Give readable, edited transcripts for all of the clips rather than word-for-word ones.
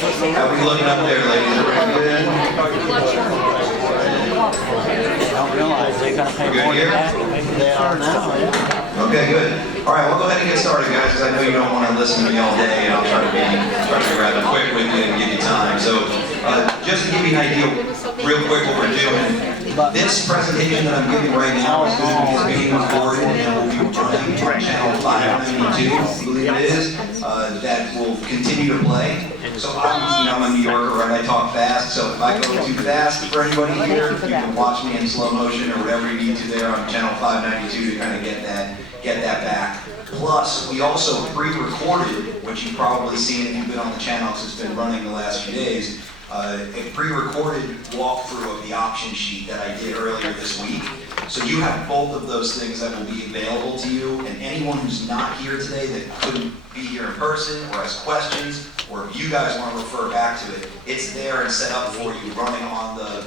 How we looking up there, ladies? Everybody good? I don't realize they're going to pay more than that, but maybe they are now. Yeah. Okay, good. All right, we'll go ahead and get started, guys, because I know you don't want to listen to me all day, and I'll try to be rather quick with you and give you time. So, just to give you an idea, real quick, what we're doing. This presentation that I'm giving right now is being recorded and will be running on channel 592, I believe it is, that will continue to play. So I'm a New Yorker, right? I talk fast, so if I go too fast for anybody here, you can watch me in slow motion or whatever you need to there on channel 592 to kind of get that back. Plus, we also pre-recorded, which you've probably seen if you've been on the channel because it's been running the last few days, a pre-recorded walkthrough of the option sheet that I did earlier this week. So you have both of those things that will be available to you, and anyone who's not here today that couldn't be here in person or has questions, or if you guys want to refer back to it, it's there and set up for you running on the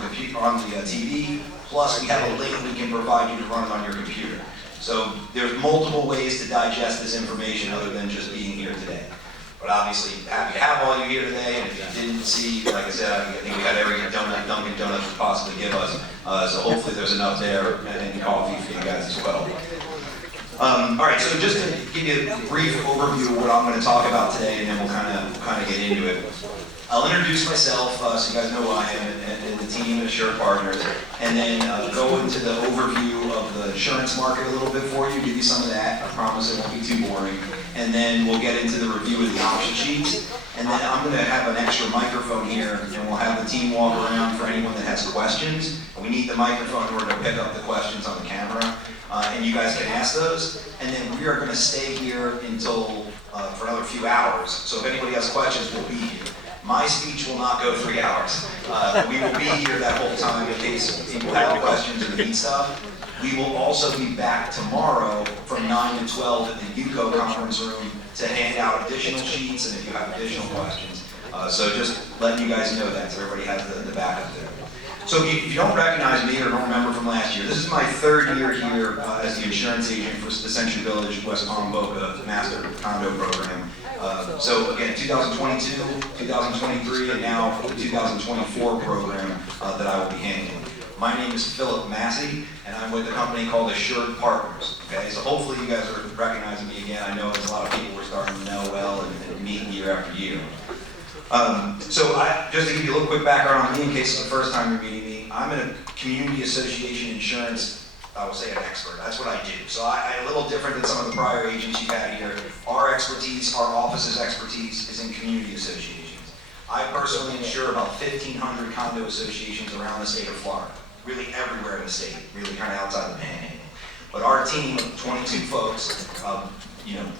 computer, on the TV. Plus, we have a link we can provide you to run it on your computer. So there's multiple ways to digest this information other than just being here today. But obviously, happy to have all you here today, and if you didn't see, like I said, I think we got every donut Dunkin' Donuts could possibly give us, so hopefully there's enough there and coffee for you guys as well. All right, so just to give you a brief overview of what I'm going to talk about today, and then we'll kind of get into it. I'll introduce myself so you guys know who I am and the team and Assured Partners, and then go into the overview of the insurance market a little bit for you, give you some of that. I promise it won't be too boring. And then we'll get into the review of the option sheets. And then I'm going to have an extra microphone here, and we'll have the team walk around for anyone that has questions. We need the microphone in order to pick up the questions on the camera, and you guys can ask those. And then we are going to stay here until for another few hours. So if anybody has questions, we'll be here. My speech will not go 3 hours. We will be here that whole time in case people have questions or need stuff. We will also be back tomorrow from 9 to 12 at the UCO conference room to hand out additional sheets and if you have additional questions. So just letting you guys know that so everybody has the backup there. So if you don't recognize me or don't remember from last year, this is my third year here as the insurance agent for the Century Village West Palm Boca Master Condo Program. So again, 2022, 2023, and now the 2024 program that I will be handling. My name is Philip Massey, and I'm with a company called Assured Partners. Okay, so hopefully you guys are recognizing me again. I know there's a lot of people we're starting to know well and meet year after year. Just to give you a little quick background on me, in case it's the first time you're meeting me, I'm a community association insurance, I will say an expert. That's what I do. So I'm a little different than some of the prior agents you've had here. Our expertise, our office's expertise is in community associations. I personally insure about 1,500 condo associations around the state of Florida. Really everywhere in the state, really kind of outside the panhandle. But our team of 22 folks,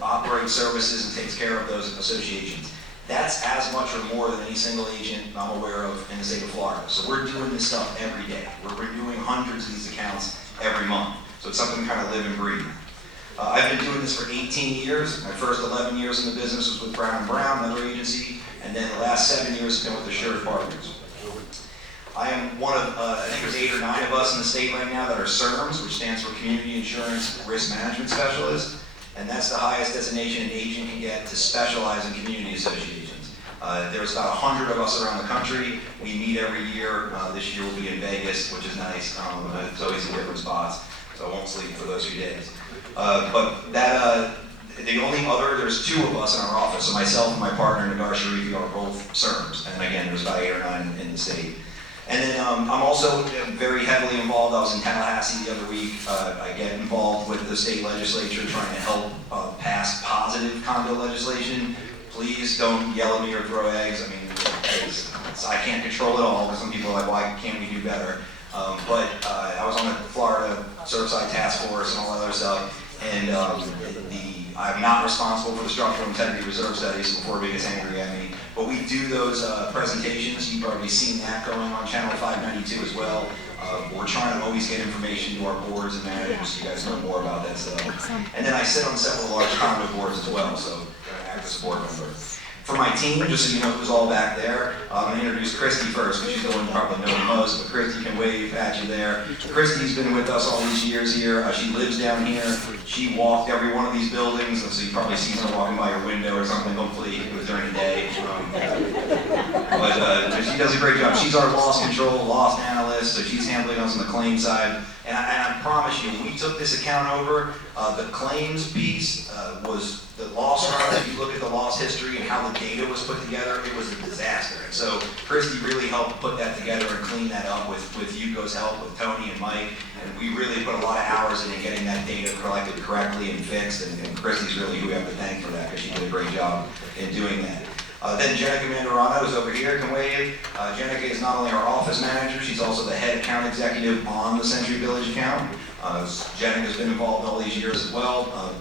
operates services and takes care of those associations. That's as much or more than any single agent I'm aware of in the state of Florida. So we're doing this stuff every day. We're renewing hundreds of these accounts every month. So it's something to kind of live and breathe. I've been doing this for 18 years. My first 11 years in the business was with Brown & Brown, another agency, and then the last 7 years have been with Assured Partners. I am one of, I think there's 8 or 9 of us in the state right now that are CIRMs, which stands for Community Insurance Risk Management Specialist, and that's the highest designation an agent can get to specialize in community associations. There's about 100 of us around the country. We meet every year. This year we'll be in Vegas, which is nice. It's always in different spots, so I won't sleep for those few days. The only other, there's 2 of us in our office, so myself and my partner, Nagar Sharifi, are both CIRMs, and again, there's about 8 or 9 in the state. And then I'm also very heavily involved. I was in Tallahassee the other week. I get involved with the state legislature trying to help pass positive condo legislation. Please don't yell at me or throw eggs. I mean, I can't control it all. Some people are like, why can't we do better? But I was on the Florida Surfside Task Force and all that other stuff. And I'm not responsible for the structural integrity reserve studies before everybody gets angry at me. But we do those presentations. You've already seen that going on Channel 592 as well. We're trying to always get information to our boards and managers so you guys know more about that stuff. And then I sit on several large condo boards as well, so I'm an active support member. For my team, just so you know who's all back there, I'm going to introduce Christy first, because she's the one you probably know the most, but Christy can wave at you there. Christy's been with us all these years here. She lives down here. She walked every one of these buildings, so you probably see her walking by your window or something. Hopefully it was during the day. But she does a great job. She's our loss control, loss analyst, so she's handling us on the claim side. And I promise you, when we took this account over, the claims piece was the loss run. If you look at the loss history and how the data was put together, it was a disaster. And so Christy really helped put that together and clean that up with Yuko's help, with Tony and Mike. And we really put a lot of hours into getting that data collected correctly and fixed. And Christy's really who we have to thank for that, because she did a great job in doing that. Then Jenica Mandarano is over here, can wave. Jenica is not only our office manager, she's also the head account executive on the Century Village account. Jenica's been involved all these years as well.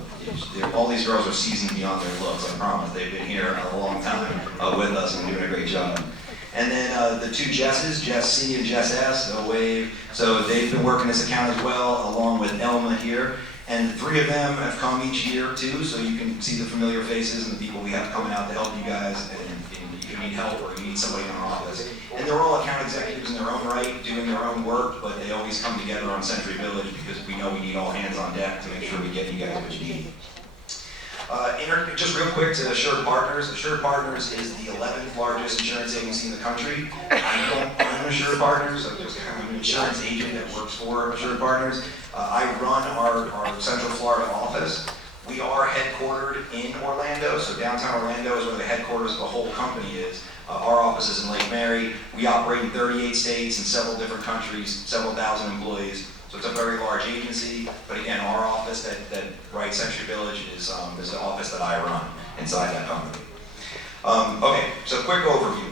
All these girls are seasoned beyond their looks, I promise. They've been here a long time with us and doing a great job. And then the two Jesses, Jess C and Jess S, they'll wave. So they've been working this account as well, along with Elma here. And the three of them have come each year too, so you can see the familiar faces and the people we have coming out to help you guys. And if you need help or you need somebody in our office. And they're all account executives in their own right, doing their own work, but they always come together on Century Village because we know we need all hands on deck to make sure we get you guys what you need. Just real quick to Assured Partners. Assured Partners is the 11th largest insurance agency in the country. I don't own Assured Partners. I'm just kind of an insurance agent that works for Assured Partners. I run our Central Florida office. We are headquartered in Orlando, so downtown Orlando is where the headquarters of the whole company is. Our office is in Lake Mary. We operate in 38 states and several different countries, several thousand employees. So it's a very large agency, but again, our office that Right Century Village is the office that I run inside that company. Okay, so quick overview.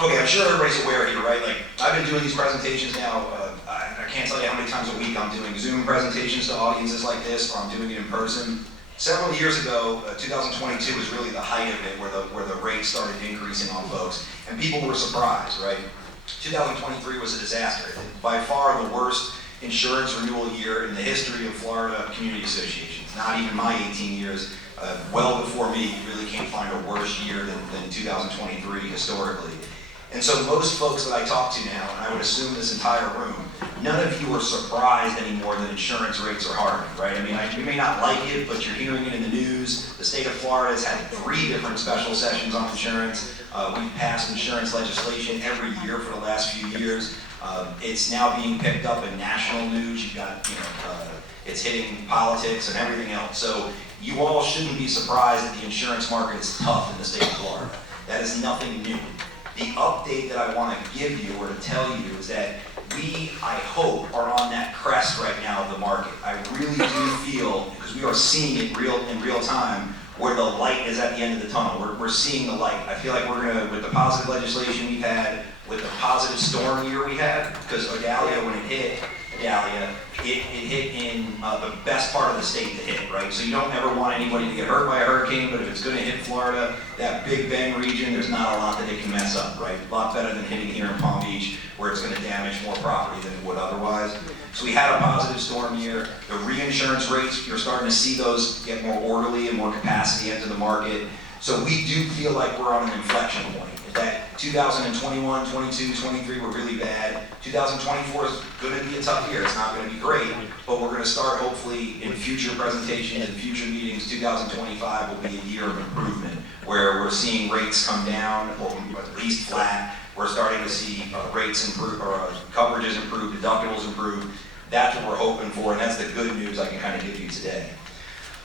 Okay, I'm sure everybody's aware here, right? Like, I've been doing these presentations now, I can't tell you how many times a week I'm doing Zoom presentations to audiences like this, or I'm doing it in person. Several years ago, 2022 was really the height of it, where the rates started increasing on folks, and people were surprised, right? 2023 was a disaster. By far the worst insurance renewal year in the history of Florida community associations. Not even my 18 years, well before me, you really can't find a worse year than 2023 historically. And so most folks that I talk to now, and I would assume this entire room, none of you are surprised anymore that insurance rates are hardening, right? I mean, you may not like it, but you're hearing it in the news. The state of Florida has had 3 different special sessions on insurance. We've passed insurance legislation every year for the last few years. It's now being picked up in national news. You've got, it's hitting politics and everything else. So you all shouldn't be surprised that the insurance market is tough in the state of Florida. That is nothing new. The update that I want to give you or to tell you is that we, I hope, are on that crest right now of the market. I really do feel, because we are seeing it in real time, where the light is at the end of the tunnel. We're seeing the light. I feel like we're gonna, with the positive legislation we've had, with the positive storm year we had, because Idalia, when it hit, it hit in the best part of the state to hit, right? So you don't ever want anybody to get hurt by a hurricane, but if it's gonna hit Florida, that Big Bend region, there's not a lot that it can mess up, right? A lot better than hitting here in Palm Beach, where it's gonna damage more property than it would otherwise. So we had a positive storm year. The reinsurance rates, you're starting to see those get more orderly and more capacity into the market. So we do feel like we're on an inflection point. That 2021, 22, 23 were really bad. 2024 is going to be a tough year. It's not going to be great, but we're going to start hopefully in future presentations and future meetings. 2025 will be a year of improvement where we're seeing rates come down or at least flat. We're starting to see rates improve or coverages improve, deductibles improve. That's what we're hoping for, and that's the good news I can kind of give you today.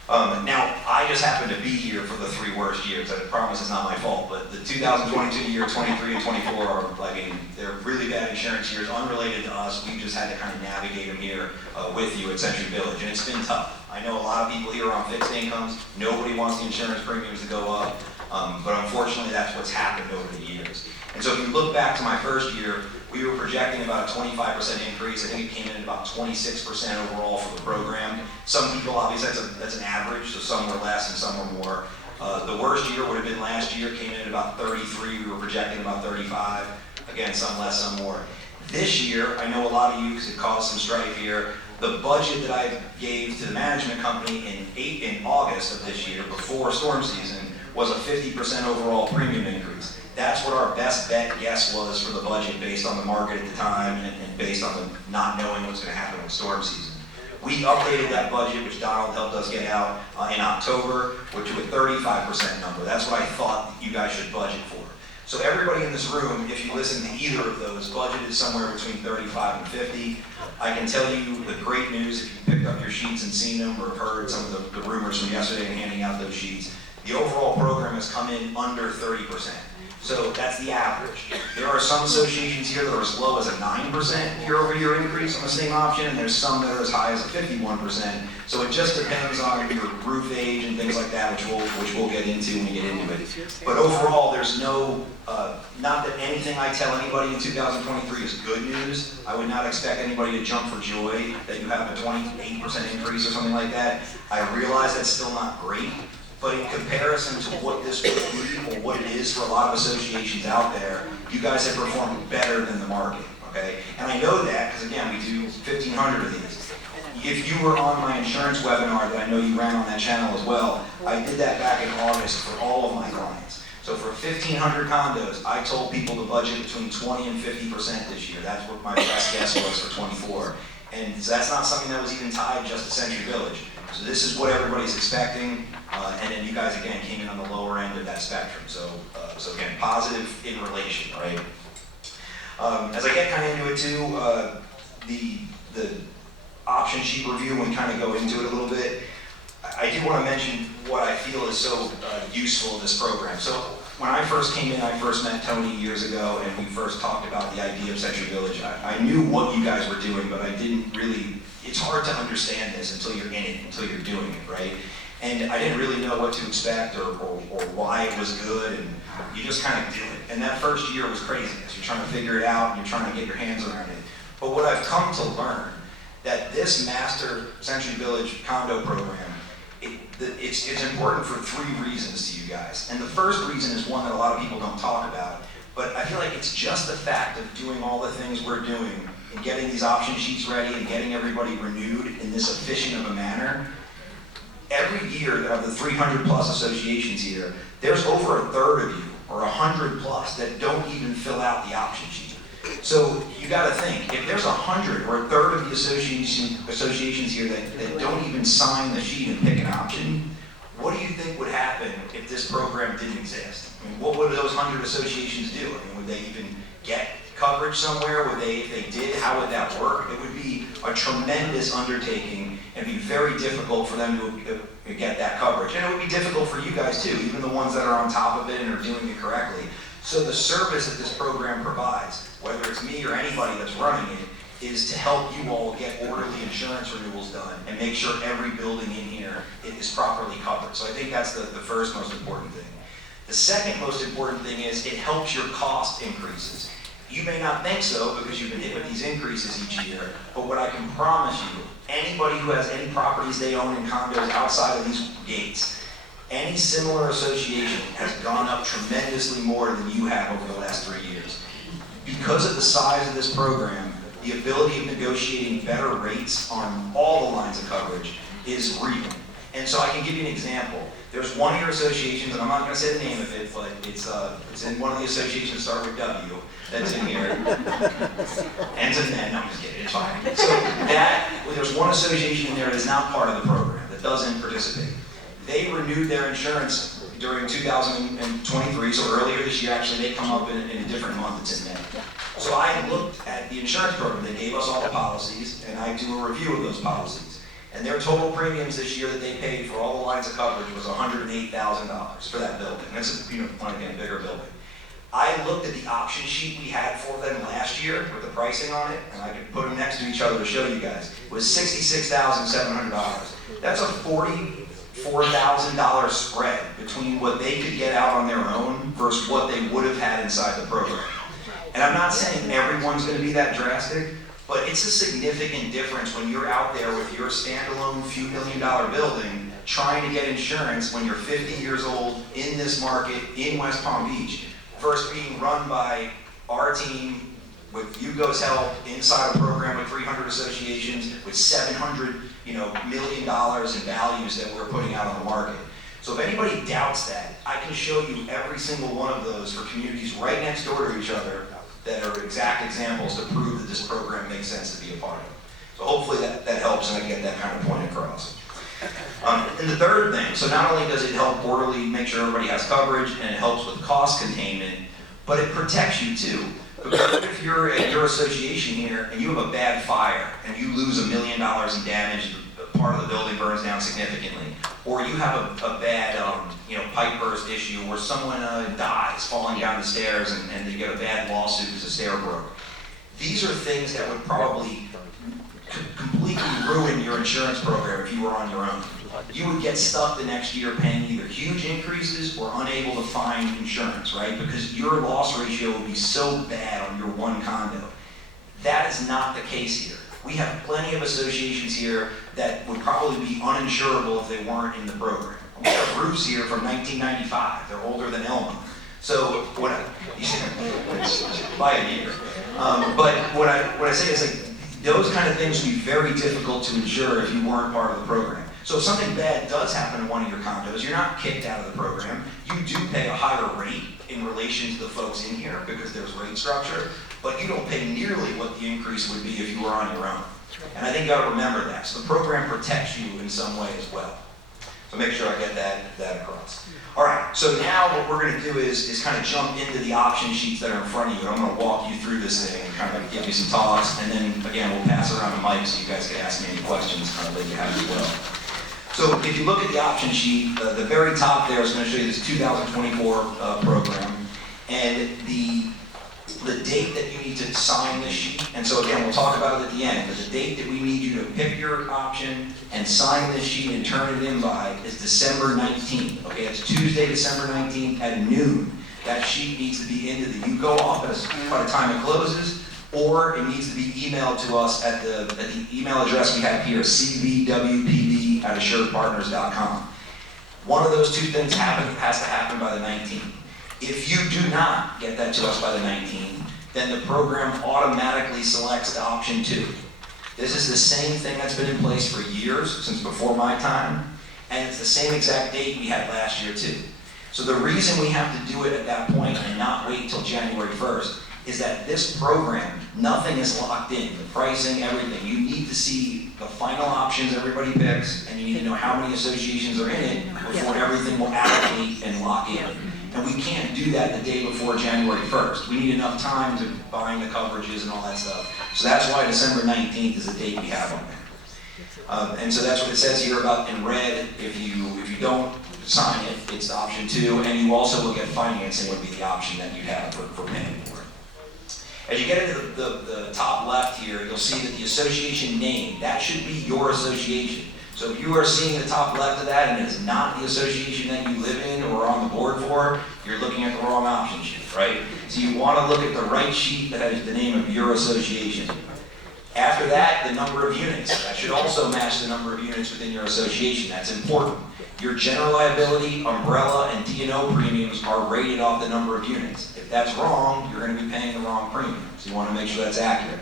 Now, I just happen to be here for the 3 worst years. I promise it's not my fault, but the 2022 year, 23 and 24 are, they're really bad insurance years, unrelated to us. We just had to kind of navigate them here with you at Century Village, and it's been tough. I know a lot of people here are on fixed incomes. Nobody wants the insurance premiums to go up, but unfortunately that's what's happened over the years. And so if you look back to my first year, we were projecting about a 25% increase. I think it came in at about 26% overall for the program. Some people, obviously, that's an average, so some were less and some were more. The worst year would have been last year, came in at about 33. We were projecting about 35. Again, some less, some more. This year, I know a lot of you, because it caused some strife here, the budget that I gave to the management company in August of this year, before storm season, was a 50% overall premium increase. That's what our best bet guess was for the budget based on the market at the time and based on the not knowing what's going to happen with storm season. We updated that budget, which Donald helped us get out in October, which to a 35% number. That's what I thought you guys should budget for. So everybody in this room, if you listen to either of those, budgeted somewhere between 35 and 50. I can tell you the great news, if you picked up your sheets and seen them or heard some of the rumors from yesterday and handing out those sheets, the overall program has come in under 30%. So that's the average. There are some associations here that are as low as a 9% year-over-year increase on the same option, and there's some that are as high as a 51%. So it just depends on your roof age and things like that, which we'll get into when we get into it. But overall, there's no, not that anything I tell anybody in 2023 is good news. I would not expect anybody to jump for joy that you have a 28% increase or something like that. I realize that's still not great. But in comparison to what this would be, or what it is for a lot of associations out there, you guys have performed better than the market, okay? And I know that, because again, we do 1,500 of these. If you were on my insurance webinar that I know you ran on that channel as well, I did that back in August for all of my clients. So for 1,500 condos, I told people to budget between 20 and 50% this year. That's what my best guess was for 24. And so that's not something that was even tied just to Century Village. So this is what everybody's expecting, and then you guys again came in on the lower end of that spectrum. So, so again, positive in relation, right? As I get kind of into it too, the option sheet review, when we kind of go into it a little bit, I do want to mention what I feel is so useful in this program. So when I first came in, I first met Tony years ago, and we first talked about the idea of Century Village. I knew what you guys were doing, but I didn't really. It's hard to understand this until you're in it, until you're doing it, right? And I didn't really know what to expect or why it was good, and you just kind of do it. And that first year was crazy, because you're trying to figure it out, and you're trying to get your hands around it. But what I've come to learn, that this Master Century Village condo program, it's important for 3 reasons to you guys. And the first reason is one that a lot of people don't talk about, but I feel like it's just the fact of doing all the things we're doing and getting these option sheets ready and getting everybody renewed in this efficient of a manner. Every year of the 300 plus associations here, there's over a third of you, or 100 plus, that don't even fill out the option sheet. So you gotta think, if there's 100 or a third of the associations here that don't even sign the sheet and pick an option, what do you think would happen if this program didn't exist? I mean, what would those 100 associations do? I mean, would they even get coverage somewhere? Would they, if they did, how would that work? It would be a tremendous undertaking and be very difficult for them to get that coverage. And it would be difficult for you guys too, even the ones that are on top of it and are doing it correctly. So the service that this program provides, whether it's me or anybody that's running it, is to help you all get orderly insurance renewals done and make sure every building in here is properly covered. So I think that's the first most important thing. The second most important thing is it helps your cost increases. You may not think so because you've been hit with these increases each year, but what I can promise you, anybody who has any properties they own in condos outside of these gates, any similar association has gone up tremendously more than you have over the last 3 years. Because of the size of this program, the ability of negotiating better rates on all the lines of coverage is real. And so I can give you an example. There's one of your associations, and I'm not going to say the name of it, but it's in one of the associations that start with W that's in here. Ends in N, no, I'm just kidding, it's fine. So there's one association in there that is not part of the program, that doesn't participate. They renewed their insurance during 2023, so earlier this year, actually, they come up in a different month, it's in May. So I looked at the insurance program, they gave us all the policies, and I do a review of those policies. And their total premiums this year that they paid for all the lines of coverage was $108,000 for that building. And this is, again, a bigger building. I looked at the option sheet we had for them last year with the pricing on it, and I could put them next to each other to show you guys. It was $66,700. That's a $44,000 spread between what they could get out on their own versus what they would have had inside the program. And I'm not saying everyone's going to be that drastic, but it's a significant difference when you're out there with your standalone few $1 million building trying to get insurance when you're 50 years old in this market in West Palm Beach versus being run by our team with Hugo's help inside a program with 300 associations with $700 million in values that we're putting out on the market. So if anybody doubts that, I can show you every single one of those for communities right next door to each other that are exact examples to prove that this program makes sense to be a part of. So hopefully that helps and I get that kind of point across. And the third thing, so not only does it help quarterly make sure everybody has coverage and it helps with cost containment, but it protects you too. Because if you're at your association here and you have a bad fire and you lose $1 million in damage, part of the building burns down significantly, or you have a bad pipe burst issue where someone dies falling down the stairs and you get a bad lawsuit because the stair broke. These are things that would probably completely ruin your insurance program if you were on your own. You would get stuck the next year paying either huge increases or unable to find insurance, right? Because your loss ratio would be so bad on your one condo. That is not the case here. We have plenty of associations here that would probably be uninsurable if they weren't in the program. We have roofs here from 1995. They're older than Elma. So by a year. But what I say is like those kind of things would be very difficult to insure if you weren't part of the program. So if something bad does happen in one of your condos, you're not kicked out of the program. You do pay a higher rate in relation to the folks in here because there's rate structure, but you don't pay nearly what the increase would be if you were on your own. And I think you got to remember that. So the program protects you in some way as well. So make sure I get that across. All right, so now what we're going to do is kind of jump into the option sheets that are in front of you. I'm going to walk you through this thing and kind of give you some thoughts, and then again, we'll pass around the mic so you guys can ask me any questions kind of that you have as well. So if you look at the option sheet, the very top there is going to show you this 2024 program, and the date that you need to sign this sheet. And so again, we'll talk about it at the end, but the date that we need you to pick your option and sign this sheet and turn it in by is December 19th. Okay, it's Tuesday, December 19th at noon. That sheet needs to be into the UCO office by the time it closes, or it needs to be emailed to us at the email address we have here, cvwpb@assuredpartners.com. One of those two things has to happen by the 19th. If you do not get that to us by the 19th, then the program automatically selects the option 2. This is the same thing that's been in place for years, since before my time, and it's the same exact date we had last year too. So the reason we have to do it at that point and not wait until January 1st is that this program, nothing is locked in, the pricing, everything. You need to see the final options everybody picks, and you need to know how many associations are in it before everything will allocate and lock in. And we can't do that the day before January 1st. We need enough time to bind the coverages and all that stuff. So that's why December 19th is the date we have on there. And so that's what it says here about in red. If you don't sign it, it's option 2, and you also will get financing would be the option that you have for paying for it. As you get into the top left here, you'll see that the association name, that should be your association. So if you are seeing the top left of that and it is not the association that you live in or are on the board for, you're looking at the wrong option sheet, right? So you want to look at the right sheet that has the name of your association. After that, the number of units. That should also match the number of units within your association. That's important. Your general liability, umbrella, and D&O premiums are rated off the number of units. If that's wrong, you're going to be paying the wrong premium. So you want to make sure that's accurate.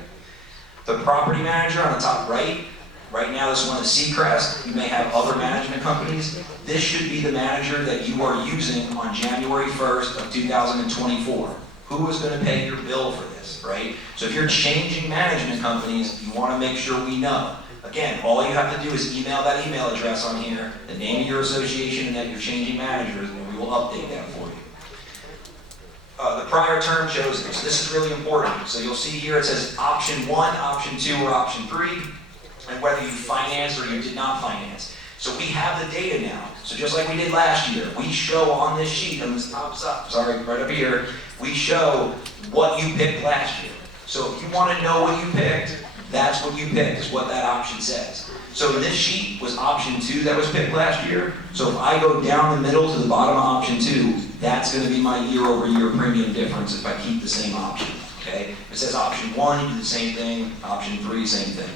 The property manager on the top right now this one is Seacrest. You may have other management companies. This should be the manager that you are using on January 1st of 2024. Who is going to pay your bill for this, right? So if you're changing management companies, you want to make sure we know. Again, all you have to do is email that email address on here, the name of your association, and that you're changing managers, and we will update that for you. The prior term shows this. This is really important. So you'll see here it says option 1, option 2, or option 3, and whether you financed or you did not finance. So we have the data now. So just like we did last year, we show on this sheet, on this top side, right up here, we show what you picked last year. So if you want to know what you picked, that's what you picked, is what that option says. So this sheet was option 2 that was picked last year. So if I go down the middle to the bottom of option 2, that's going to be my year-over-year premium difference if I keep the same option. Okay? If it says option 1, you do the same thing. Option 3, same thing.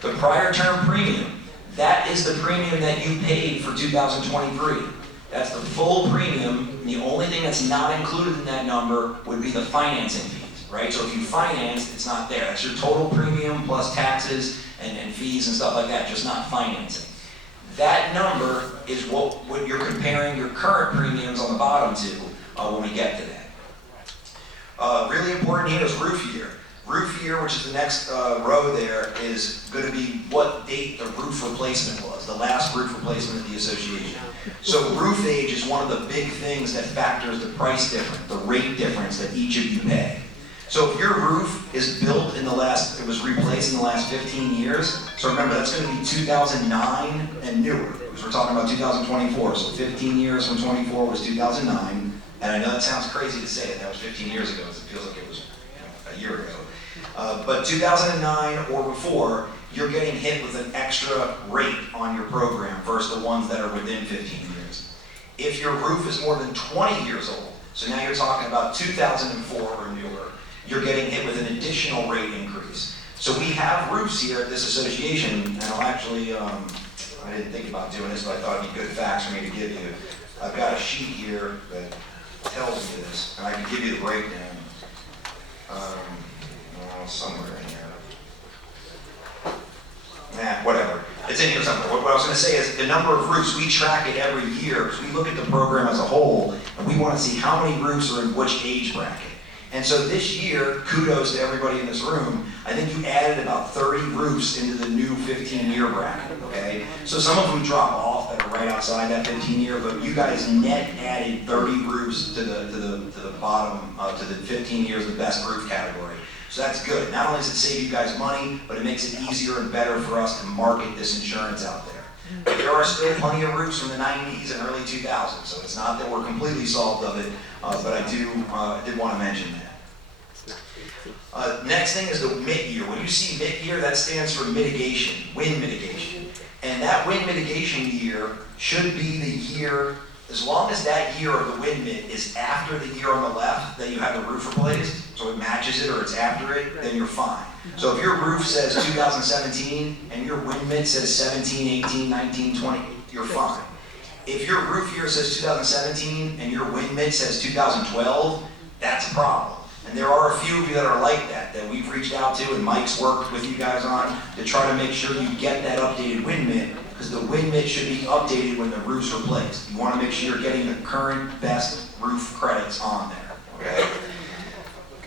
The prior term premium, that is the premium that you paid for 2023. That's the full premium. The only thing that's not included in that number would be the financing fees, right? So if you financed, it's not there. That's your total premium plus taxes and fees and stuff like that, just not financing. That number is what you're comparing your current premiums on the bottom to when we get to that. Really important here is roof year. Roof year, which is the next row there, is going to be what date the roof replacement was, the last roof replacement of the association. So roof age is one of the big things that factors the price difference, the rate difference that each of you pay. So if your roof is built in the last, it was replaced in the last 15 years, so remember that's going to be 2009 and newer, because we're talking about 2024, so 15 years from 24 was 2009, and I know that sounds crazy to say that was 15 years ago, because it feels like it was a year ago. But 2009 or before, you're getting hit with an extra rate on your program versus the ones that are within 15 years. If your roof is more than 20 years old, so now you're talking about 2004 or newer, you're getting hit with an additional rate increase. So we have roofs here at this association, and I'll actually, I didn't think about doing this, but I thought it'd be good facts for me to give you. I've got a sheet here that tells me this, and I can give you the breakdown. Somewhere in here. Whatever. It's in here somewhere. What I was going to say is the number of roofs, we track it every year because we look at the program as a whole and we want to see how many roofs are in which age bracket. And so this year, kudos to everybody in this room, I think you added about 30 roofs into the new 15-year bracket, okay? So some of them drop off that are right outside that 15-year, but you guys net added 30 roofs to the bottom, to the 15 years the best roof category. So that's good. Not only does it save you guys money, but it makes it easier and better for us to market this insurance out there. But there are still plenty of roofs from the 90s and early 2000s, so it's not that we're completely solved of it, but I did want to mention that. Next thing is the mid-year. When you see mid-year, that stands for mitigation, wind mitigation. And that wind mitigation year should be the year, as long as that year of the wind mid is after the year on the left that you have the roof replaced, so it matches it or it's after it, then you're fine. So if your roof says 2017 and your wind mid says 17, 18, 19, 20, you're fine. If your roof year says 2017 and your wind mid says 2012, that's a problem. And there are a few of you that are like that we've reached out to and Mike's worked with you guys on to try to make sure you get that updated wind mid, because the wind mid should be updated when the roof's replaced. You want to make sure you're getting the current best roof credits on there, okay?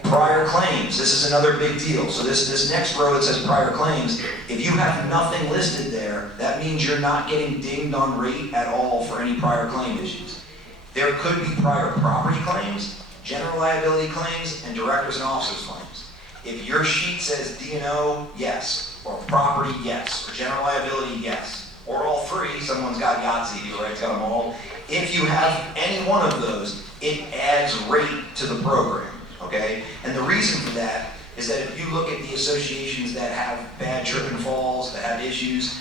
Prior claims, this is another big deal. So this next row that says prior claims, if you have nothing listed there, that means you're not getting dinged on rate at all for any prior claim issues. There could be prior property claims, general liability claims, and directors and officers claims. If your sheet says D&O, yes, or property, yes, or general liability, yes, or all three, someone's got Yahtzee, right, it's got them all. If you have any one of those, it adds rate to the program, okay? And the reason for that is that if you look at the associations that have bad trip and falls, that have issues,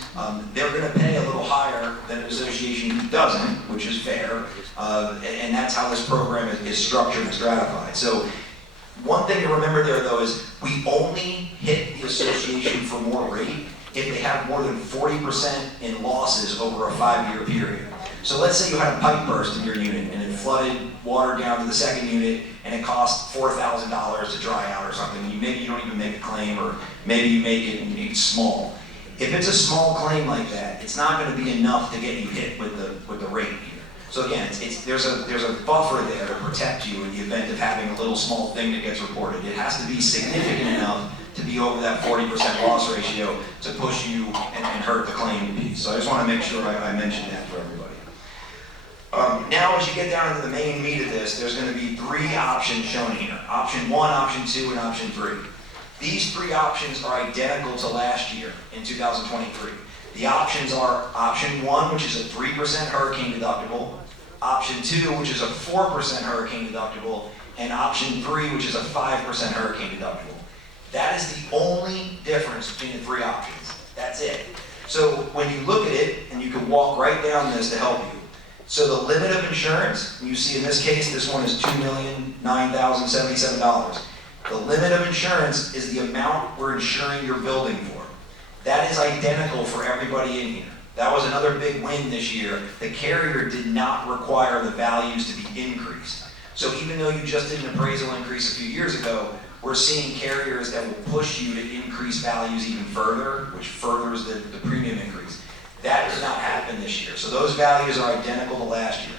they're going to pay a little higher than an association who doesn't, which is fair, and that's how this program is structured and stratified. So one thing to remember there, though, is we only hit the association for more rate if they have more than 40% in losses over a 5-year period. So let's say you had a pipe burst in your unit and it flooded water down to the second unit and it cost $4,000 to dry out or something. Maybe you don't even make a claim, or maybe you make it and it's small. If it's a small claim like that, it's not going to be enough to get you hit with the rate here. So again, there's a buffer there to protect you in the event of having a little small thing that gets reported. It has to be significant enough to be over that 40% loss ratio to push you and hurt the claim piece. So I just want to make sure I mention that for everybody. Now as you get down into the main meat of this, there's going to be 3 options shown here. Option 1, option 2, and option 3. These 3 options are identical to last year in 2023. The options are option 1, which is a 3% hurricane deductible, option 2, which is a 4% hurricane deductible, and option 3, which is a 5% hurricane deductible. That is the only difference between the 3 options. That's it. So when you look at it, and you can walk right down this to help you. So the limit of insurance, you see in this case, this one is $2,009,077. The limit of insurance is the amount we're insuring your building for. That is identical for everybody in here. That was another big win this year. The carrier did not require the values to be increased. So even though you just did an appraisal increase a few years ago, we're seeing carriers that will push you to increase values even further, which furthers the premium increase. That did not happen this year. So those values are identical to last year.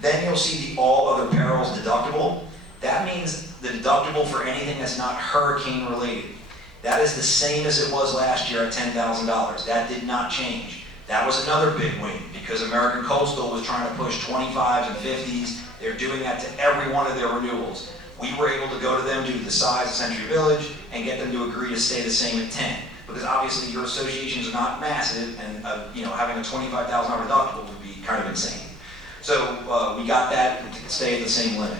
Then you'll see the all other perils deductible. That means the deductible for anything that's not hurricane related. That is the same as it was last year at $10,000. That did not change. That was another big win because American Coastal was trying to push 25s and 50s. They're doing that to every one of their renewals. We were able to go to them due to the size of Century Village and get them to agree to stay the same at 10. Because obviously your associations are not massive, and having a $25,000 deductible would be kind of insane. So we got that to stay at the same limit.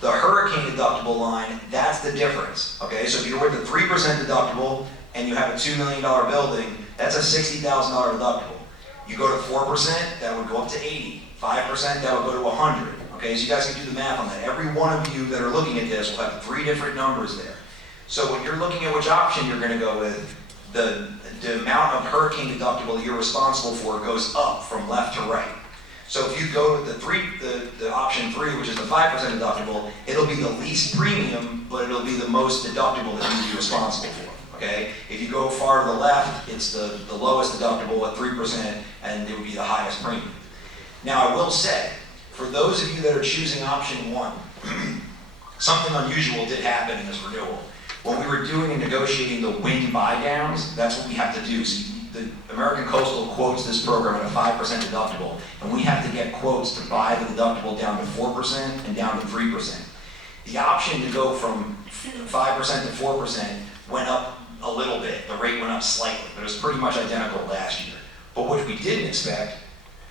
The hurricane deductible line, that's the difference. Okay, so if you're with a 3% deductible and you have a $2 million building, that's a $60,000 deductible. You go to 4%, that would go up to 80. 5%, that would go to 100. Okay, so you guys can do the math on that. Every one of you that are looking at this will have 3 different numbers there. So when you're looking at which option you're going to go with, the amount of hurricane deductible that you're responsible for goes up from left to right. So if you go with the option 3, which is the 5% deductible, it'll be the least premium, but it'll be the most deductible that you'll be responsible for. Okay? If you go far to the left, it's the lowest deductible at 3%, and it would be the highest premium. Now I will say, for those of you that are choosing option 1, something unusual did happen in this renewal. When we were doing and negotiating the wind buy downs, that's what we have to do. So the American Coastal quotes this program at a 5% deductible, and we have to get quotes to buy the deductible down to 4% and down to 3%. The option to go from 5% to 4% went up a little bit. The rate went up slightly, but it was pretty much identical last year. But what we didn't expect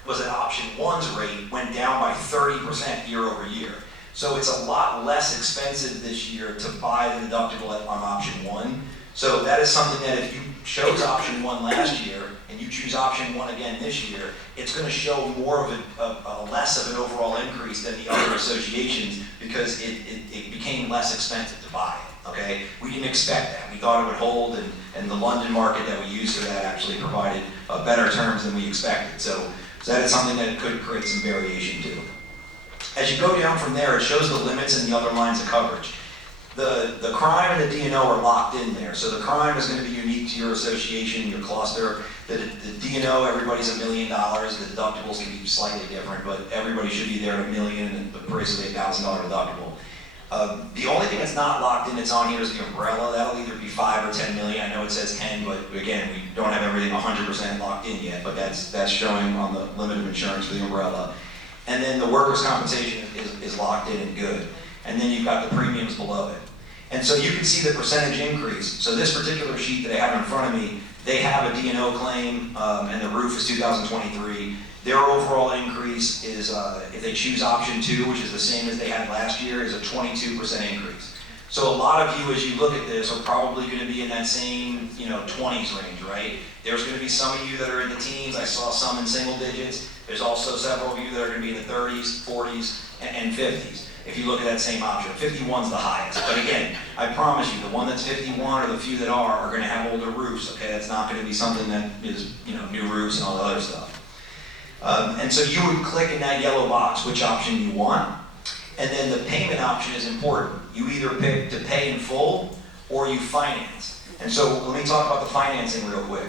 was that option 1's rate went down by 30% year over year. So it's a lot less expensive this year to buy the deductible on option 1. So that is something that if you chose option 1 last year and you choose option 1 again this year, it's going to show more of a less of an overall increase than the other associations because it became less expensive to buy it. Okay, we didn't expect that. We thought it would hold, and the London market that we used for that actually provided better terms than we expected. So that is something that could create some variation too. As you go down from there, it shows the limits and the other lines of coverage. The crime and the D&O are locked in there. So the crime is going to be unique to your association, your cluster. The D&O, everybody's $1 million. The deductibles can be slightly different, but everybody should be there at $1 million, and the price is $8,000 deductible. The only thing that's not locked in that's on here is the umbrella. That'll either be 5 or 10 million. I know it says 10, but again, we don't have everything 100% locked in yet, but that's showing on the limit of insurance for the umbrella. And then the workers' compensation is locked in and good. And then you've got the premiums below it. And so you can see the percentage increase. So this particular sheet that I have in front of me, they have a D&O claim, and the roof is 2023. Their overall increase is, if they choose option 2, which is the same as they had last year, is a 22% increase. So a lot of you, as you look at this, are probably going to be in that same, 20s range, right? There's going to be some of you that are in the teens. I saw some in single digits. There's also several of you that are going to be in the 30s, 40s, and 50s. If you look at that same option, 51's the highest. But again, I promise you, the one that's 51 or the few that are going to have older roofs. Okay, that's not going to be something that is, new roofs and all the other stuff. And so you would click in that yellow box which option you want, and then the payment option is important. You either pick to pay in full or you finance. And so let me talk about the financing real quick.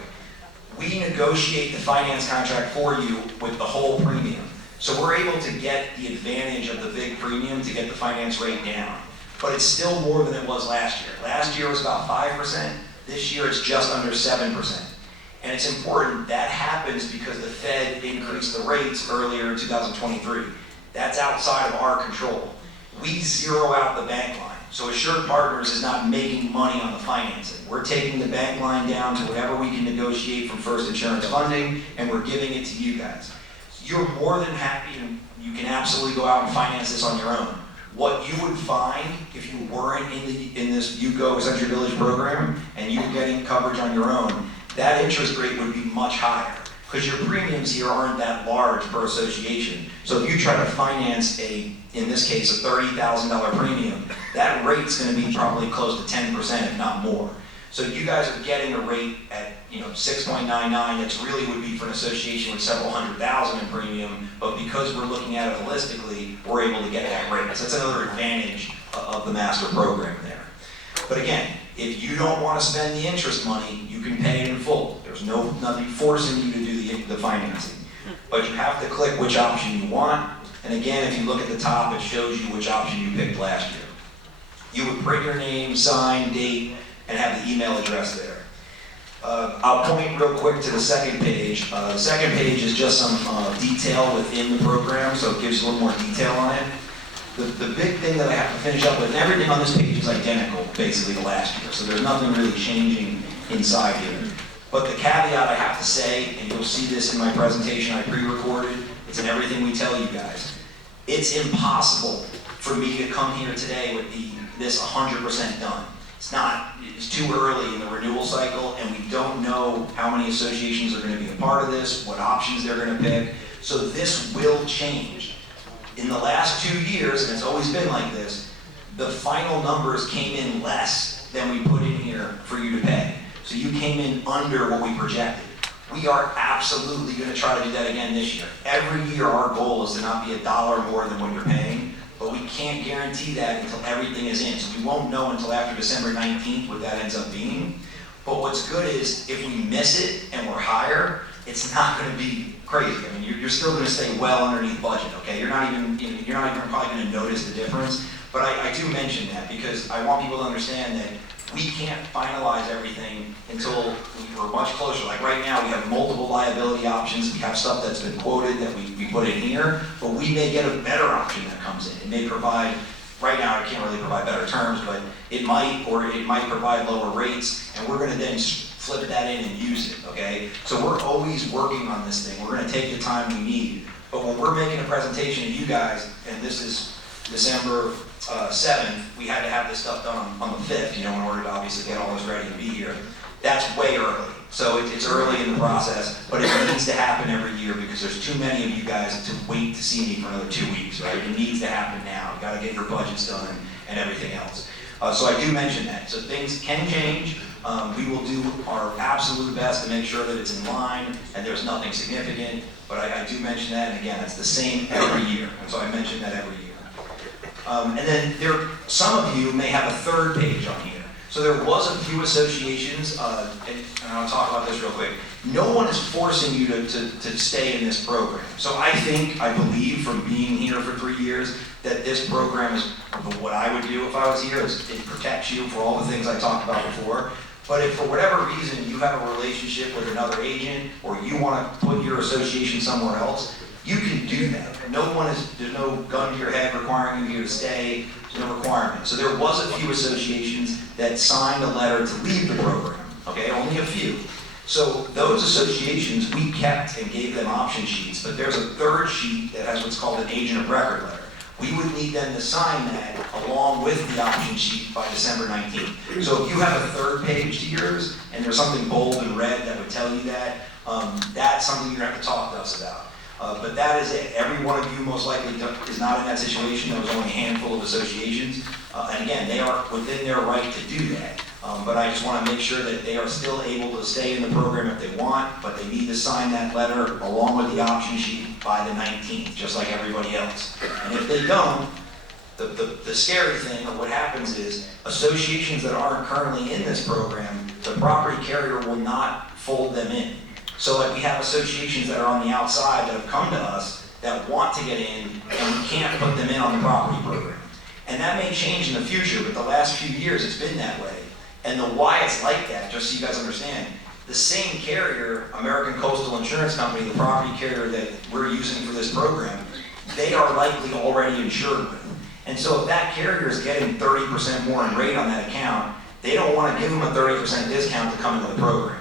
We negotiate the finance contract for you with the whole premium. So we're able to get the advantage of the big premium to get the finance rate down. But it's still more than it was last year. Last year was about 5%. This year it's just under 7%. And it's important that happens because the Fed increased the rates earlier in 2023. That's outside of our control. We zero out the bank line. So Assured Partners is not making money on the financing. We're taking the bank line down to whatever we can negotiate from First Insurance Funding, and we're giving it to you guys. You're more than happy, and you can absolutely go out and finance this on your own. What you would find if you weren't in this UGO Century Village program and you were getting coverage on your own, that interest rate would be much higher because your premiums here aren't that large per association. So if you try to finance in this case, a $30,000 premium, that rate's going to be probably close to 10%, if not more. So you guys are getting a rate at 6.99 that really would be for an association with several $100,000 in premium, but because we're looking at it holistically, we're able to get that rate. So that's another advantage of the master program there. But again, if you don't want to spend the interest money, you can pay it in full. There's nothing forcing you to do the financing. But you have to click which option you want, And again, if you look at the top, it shows you which option you picked last year. You would print your name, sign, date, and have the email address there. I'll point real quick to the second page. The second page is just some detail within the program, so it gives you a little more detail on it. The big thing that I have to finish up with, and everything on this page is identical, basically, to last year, so there's nothing really changing inside here. But the caveat I have to say, and you'll see this in my presentation I pre-recorded, it's in everything we tell you guys. It's impossible for me to come here today with this 100% done. It's too early in the renewal cycle, and we don't know how many associations are going to be a part of this, what options they're going to pick. So this will change. In the last 2 years, and it's always been like this, the final numbers came in less than we put in here for you to pay. So you came in under what we projected. We are absolutely going to try to do that again this year. Every year our goal is to not be $1 more than what you're paying, but we can't guarantee that until everything is in. So we won't know until after December 19th what that ends up being. But what's good is if we miss it and we're higher, it's not going to be crazy. I mean, you're still going to stay well underneath budget, okay? You're not even probably going to notice the difference. But I do mention that because I want people to understand that we can't finalize everything until we're much closer. Like right now, we have multiple liability options. We have stuff that's been quoted that we put in here, but we may get a better option that comes in. It may provide, right now I can't really provide better terms, but it might provide lower rates, and we're gonna then flip that in and use it, okay? So we're always working on this thing. We're gonna take the time we need. But when we're making a presentation to you guys, and this is December 7th, we had to have this stuff done on the 5th, in order to obviously get all this ready to be here. That's way early. So it's early in the process, but it needs to happen every year because there's too many of you guys to wait to see me for another 2 weeks, right? It needs to happen now. You gotta get your budgets done and everything else. So I do mention that. So things can change. We will do our absolute best to make sure that it's in line and there's nothing significant, but I do mention that, and again, it's the same every year. And so I mention that every year. And then some of you may have a third page on here. So there was a few associations, and I'll talk about this real quick. No one is forcing you to stay in this program. So I believe from being here for 3 years, that this program is what I would do if I was here. It protects you for all the things I talked about before. But if for whatever reason you have a relationship with another agent, or you want to put your association somewhere else, you can do that. There's no gun to your head requiring you here to stay. There's no requirement. So there was a few associations that signed a letter to leave the program, okay? Only a few. So those associations, we kept and gave them option sheets, but there's a third sheet that has what's called an agent of record letter. We would need them to sign that along with the option sheet by December 19th. So if you have a third page to yours, and there's something bold and red that would tell you that, that's something you're gonna have to talk to us about. But that is it. Every one of you most likely is not in that situation. There was only a handful of associations. And again, they are within their right to do that. But I just want to make sure that they are still able to stay in the program if they want, but they need to sign that letter along with the option sheet by the 19th, just like everybody else. And if they don't, the scary thing of what happens is associations that aren't currently in this program, the property carrier will not fold them in. So like we have associations that are on the outside that have come to us that want to get in, and we can't put them in on the property program. And that may change in the future, but the last few years it's been that way. And the why it's like that, just so you guys understand, the same carrier, American Coastal Insurance Company, the property carrier that we're using for this program, they are likely already insured with. And so if that carrier is getting 30% more in rate on that account, they don't want to give them a 30% discount to come into the program.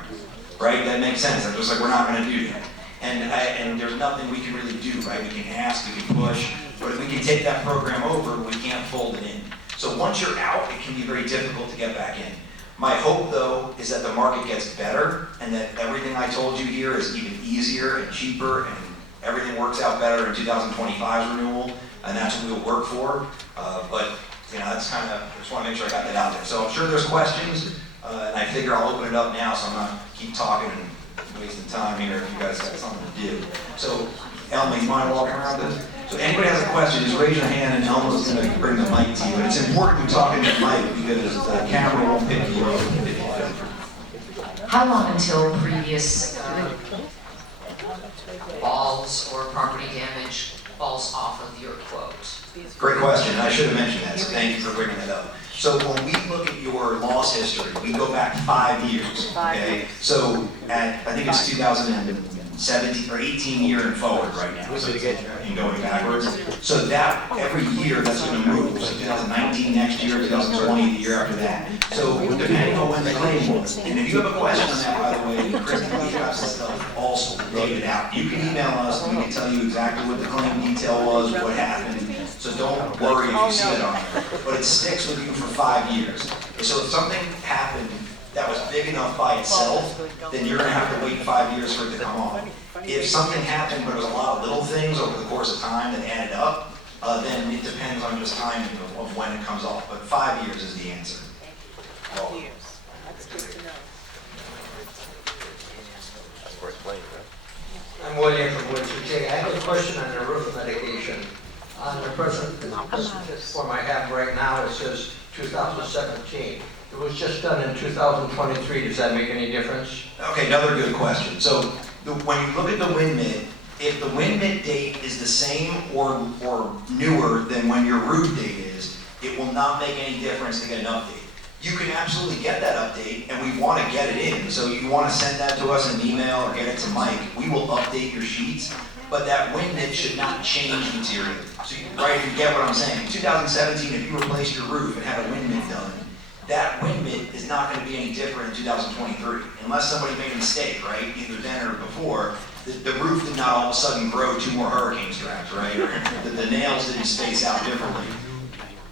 Right? That makes sense. I'm just like, we're not going to do that. And there's nothing we can really do, right? We can ask, we can push, but if we can take that program over, we can't fold it in. So once you're out, it can be very difficult to get back in. My hope, though, is that the market gets better and that everything I told you here is even easier and cheaper and everything works out better in 2025's renewal, and that's what we'll work for. But that's kind of, I just want to make sure I got that out there. So I'm sure there's questions. And I figure I'll open it up now so I'm not keep talking and wasting time here if you guys got something to do. So, Elma, you mind walking around this? So anybody has a question, just raise your hand and Elma's going to bring the mic to you. And it's important to talk into the mic because the camera won't pick you up. How long until previous falls or property damage falls off of your quote? Great question, I should have mentioned that, so thank you for bringing that up. So when we look at your loss history, we go back 5 years, okay? So at, I think it's 2017 or 18 year and forward right now, so it's going backwards. So that, every year that's gonna move, so 2019 next year, 2020 the year after that. So depending on when the claim was, and if you have a question on that, by the way, Kristen, we have some stuff also dated out. You can email us, and we can tell you exactly what the claim detail was, what happened. So don't worry if you see it on there, but it sticks with you for 5 years. So if something happened that was big enough by itself, then you're gonna have to wait 5 years for it to come off. If something happened, but it was a lot of little things over the course of time that added up, then it depends on just timing of when it comes off, but 5 years is the answer. I'm William from Woodside. Jay, I have a question on the roof mitigation. On the present, this form I have right now, it says 2017. It was just done in 2023. Does that make any difference? Okay, another good question. So when you look at the wind mitt, if the wind mitt date is the same or newer than when your roof date is, it will not make any difference to get an update. You can absolutely get that update, and we want to get it in. So you want to send that to us in an email or get it to Mike. We will update your sheets, but that wind mitt should not change materially. So right, you get what I'm saying. In 2017, if you replaced your roof and had a wind mitt done, that wind mitt is not going to be any different in 2023, unless somebody made a mistake, right? Either then or before. The roof did not all of a sudden grow 2 more hurricane straps, right? Or the nails didn't space out differently.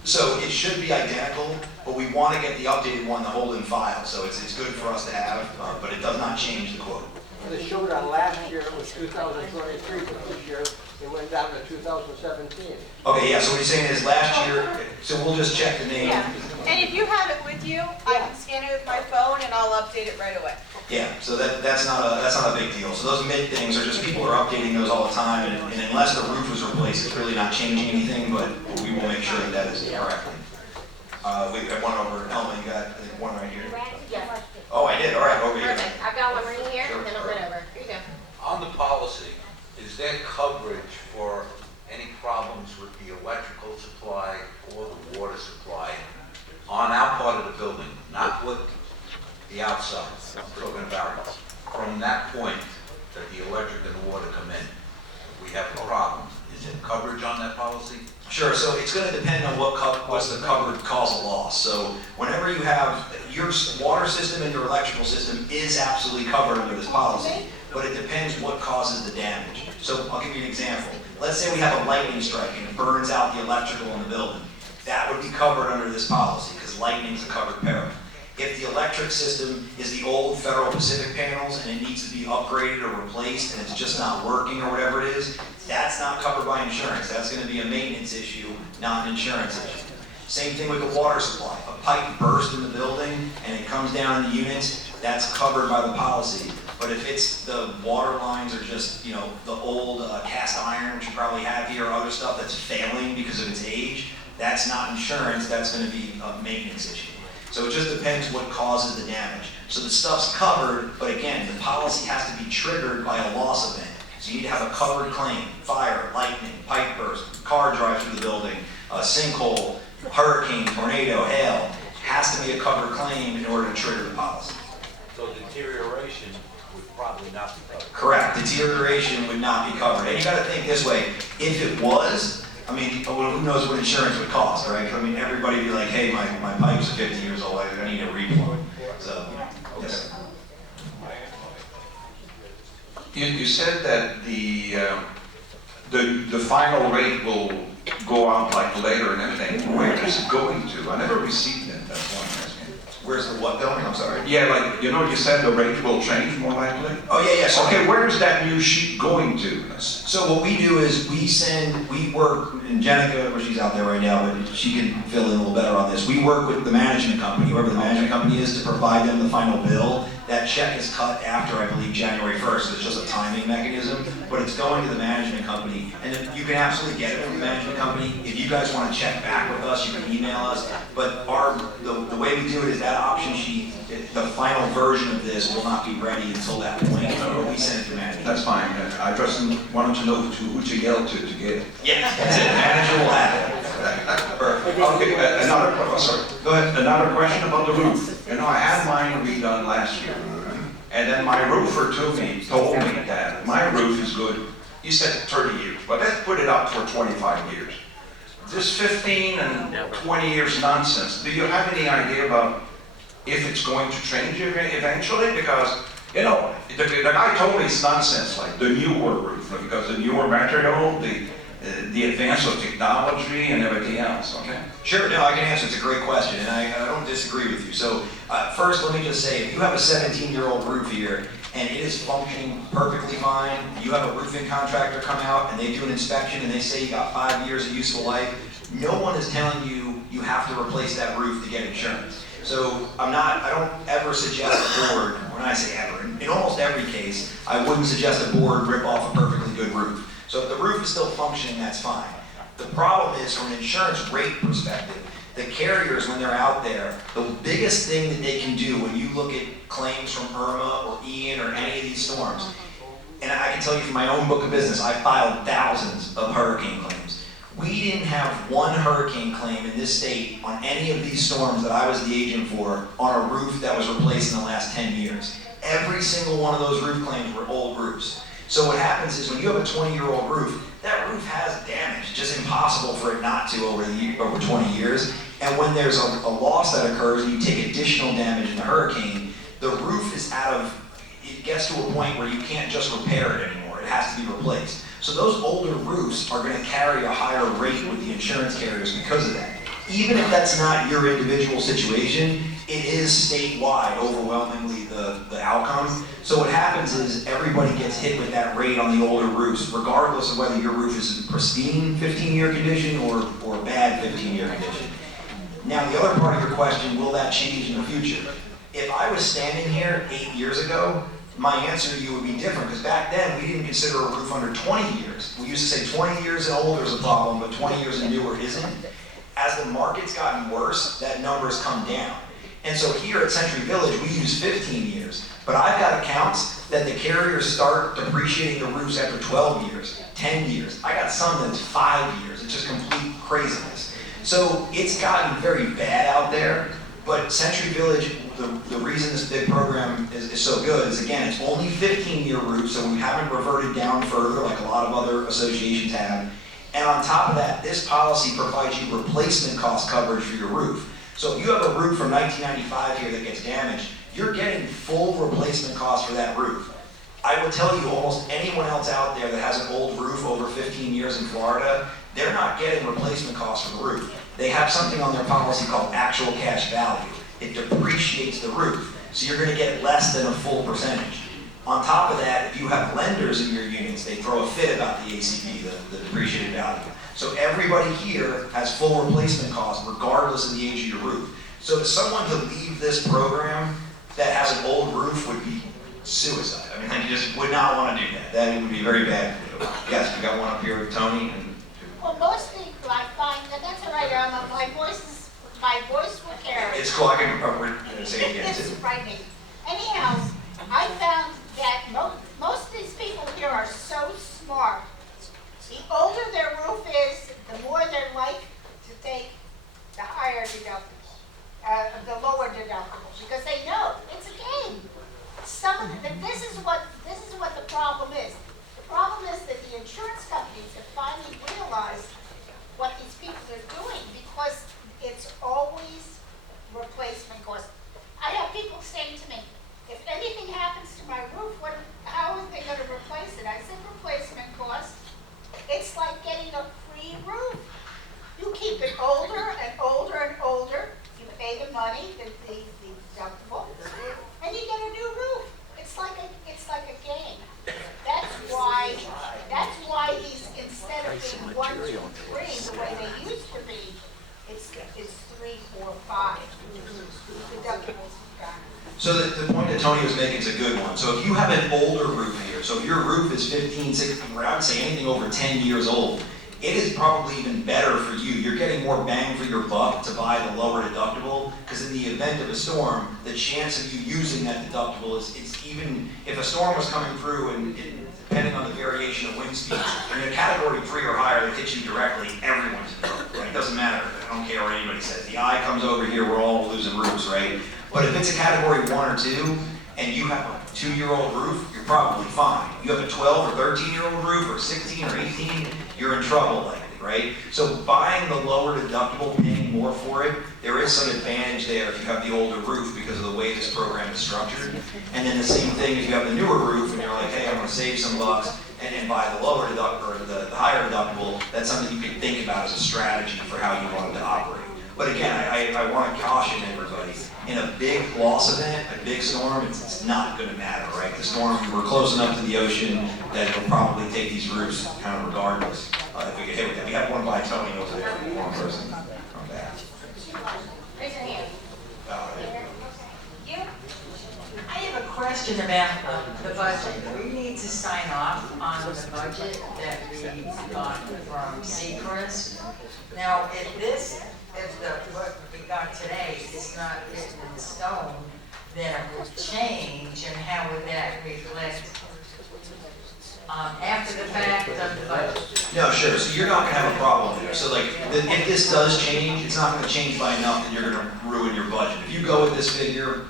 So it should be identical, but we want to get the updated one to hold in file. So it's good for us to have, but it does not change the quote. They showed on last year it was 2023, but this year it went down to 2017. Okay, yeah, so what you're saying is last year, so we'll just check the name. Yeah, and if you have it with you, I can scan it with my phone and I'll update it right away. Yeah, so that's not a big deal. So those mid things are just people are updating those all the time, and unless the roof was replaced, it's really not changing anything, but we will make sure that that is correct. We have one over, Elma, you got, I think, one right here. Yes. Oh, I did, all right, over here. Perfect. I've got one right here, and then I'll run over. Here you go. On the policy, is there coverage for any problems with the electrical supply or the water supply on our part of the building, not with the outside? I'm talking about from that point that the electric and the water come in. If we have a problem, is there coverage on that policy? Sure, so it's going to depend on what's the covered causal loss. So whenever you have, your water system and your electrical system is absolutely covered under this policy, but it depends what causes the damage. So I'll give you an example. Let's say we have a lightning strike and it burns out the electrical in the building. That would be covered under this policy because lightning is a covered peril. If the electric system is the old Federal Pacific panels and it needs to be upgraded or replaced and it's just not working or whatever it is, that's not covered by insurance. That's going to be a maintenance issue, not an insurance issue. Same thing with the water supply. A pipe burst in the building and it comes down in the units, that's covered by the policy. But if it's the water lines are just, you know, the old cast iron, which you probably have here, or other stuff that's failing because of its age, that's not insurance, that's going to be a maintenance issue. So it just depends what causes the damage. So the stuff's covered, but again, the policy has to be triggered by a loss event. So you need to have a covered claim: fire, lightning, pipe burst, car drives through the building, a sinkhole, hurricane, tornado, hail. It has to be a covered claim in order to trigger the policy. So deterioration would probably not be covered. Correct. Deterioration would not be covered. And you got to think this way: if it was, I mean, who knows what insurance would cost, right? I mean, everybody would be like, hey, my pipes are 50 years old, I need a reflow. So, yes. You said that the final rate will go out like later and everything. Where is it going to? I never received it. That's why I'm asking. Where's the what building? I'm sorry. Yeah, like, you know, you said the rate will change more likely? Oh, yeah, yeah. So, Okay, where is that new sheet going to? So what we do is we work, and Jenica, well, she's out there right now, but she can fill in a little better on this. We work with the management company, whoever the management company is, to provide them the final bill. That check is cut after, I believe, January 1st, so it's just a timing mechanism, but it's going to the management company. And And then you can absolutely get it from the management company. If you guys want to check back with us, you can email us. But the way we do it is that option sheet, the final version of this will not be ready until that point, but we send it to management. That's fine. I just wanted to know who to yell to get it. Yeah, that's it, manager will have it. Perfect. Okay, go ahead. Another question about the roof. You know, I had mine redone last year. And then my roofer told me that my roof is good. He said 30 years, but let's put it up for 25 years. This 15 and 20 years nonsense, do you have any idea about if it's going to change eventually? Because, you know, the guy told me it's nonsense, like the newer roof, because the newer material, the advance of technology and everything else, okay? Sure, no, I can answer. It's a great question, and I don't disagree with you. So first, let me just say, if you have a 17-year-old roof here, and it is functioning perfectly fine, you have a roofing contractor come out, and they do an inspection, and they say you got 5 years of useful life, no one is telling you you have to replace that roof to get insurance. So I don't ever suggest a board, when I say ever, in almost every case, I wouldn't suggest a board rip off a perfectly good roof. So if the roof is still functioning, that's fine. The problem is, from an insurance rate perspective, the carriers, when they're out there, the biggest thing that they can do when you look at claims from Irma or Ian or any of these storms, and I can tell you from my own book of business, I filed thousands of hurricane claims. We didn't have one hurricane claim in this state on any of these storms that I was the agent for on a roof that was replaced in the last 10 years. Every single one of those roof claims were old roofs. So what happens is when you have a 20-year-old roof, that roof has damage. It's just impossible for it not to over 20 years. And when there's a loss that occurs and you take additional damage in the hurricane, the roof is it gets to a point where you can't just repair it anymore. It has to be replaced. So those older roofs are going to carry a higher rate with the insurance carriers because of that. Even if that's not your individual situation, it is statewide overwhelmingly the outcome. So what happens is everybody gets hit with that rate on the older roofs, regardless of whether your roof is in pristine 15-year condition or bad 15-year condition. Now, the other part of your question, will that change in the future? If I was standing here 8 years ago, my answer to you would be different, because back then we didn't consider a roof under 20 years. We used to say 20 years and older is a problem, but 20 years and newer isn't. As the market's gotten worse, that number's come down. And so here at Century Village, we use 15 years. But I've got accounts that the carriers start depreciating the roofs after 12 years, 10 years. I got some that's 5 years. It's just complete craziness. So it's gotten very bad out there. But Century Village, the reason this big program is so good is, again, it's only 15-year roofs, so we haven't reverted down further like a lot of other associations have. And on top of that, this policy provides you replacement cost coverage for your roof. So if you have a roof from 1995 here that gets damaged, you're getting full replacement cost for that roof. I would tell you almost anyone else out there that has an old roof over 15 years in Florida, they're not getting replacement costs for the roof. They have something on their policy called actual cash value. It depreciates the roof, so you're going to get less than a full percentage. On top of that, if you have lenders in your units, they throw a fit about the ACV, the depreciated value. So everybody here has full replacement costs regardless of the age of your roof. So to someone to leave this program that has an old roof would be suicide. I mean, you just would not want to do that. That would be very bad for you. Yes, we got one up here with Tony. Well, most people I find that that's all right. My voice will carry. It's cool. I can say it again It's too. frightening. Anyhow, I found that most of these people here are so smart. The older their roof is, the more they're like to take the higher deductibles, the lower deductibles, because they know it's a game. This is what the problem is. The problem is that the insurance companies have finally realized what these people are doing, because it's always replacement cost. I have people saying to me, if anything happens to my roof, how are they going to replace it? I said, replacement cost. It's like getting a free roof. You keep it older and older and older. You pay the money, the deductible, and you get a new roof. It's like a game. That's why these, instead of being 1, 2, 3, the way they used to be, it's 3, 4, 5 deductibles you've got. So the point that Tony was making is a good one. So if you have an older roof here, so if your roof is 15, 16, I would say anything over 10 years old, it is probably even better for you. You're getting more bang for your buck to buy the lower deductible, because in the event of a storm, the chance of you using that deductible is, it's even, if a storm was coming through and depending on the variation of wind speed, in a category 3 or higher that hits you directly, everyone's in trouble, right? It doesn't matter, I don't care what anybody says. The eye comes over here, we're all losing roofs, right? But if it's a category 1 or 2, and you have a 2-year-old roof, you're probably fine. You have a 12 or 13-year-old roof, or 16 or 18, you're in trouble likely, right? So buying the lower deductible, paying more for it, there is some advantage there if you have the older roof because of the way this program is structured. And then the same thing if you have the newer roof and you're like, hey, I'm gonna save some bucks and buy the lower deductible, or the higher deductible, that's something you can think about as a strategy for how you want it to operate. But again, I want to caution everybody, in a big loss event, a big storm, it's not going to matter, right? The storm, we're close enough to the ocean that it'll probably take these roofs kind of regardless. If we get hit with it. We have one by Tony over there, one person from that. Raise your hand. I have a question about the budget. We need to sign off on the budget that we got from Seacrest. Now, what we got today is not written in stone, then it will change, and how would that reflect after the fact of the budget? No, sure. So you're not going to have a problem there. So like, if this does change, it's not going to change by enough that you're going to ruin your budget. If you go with this figure,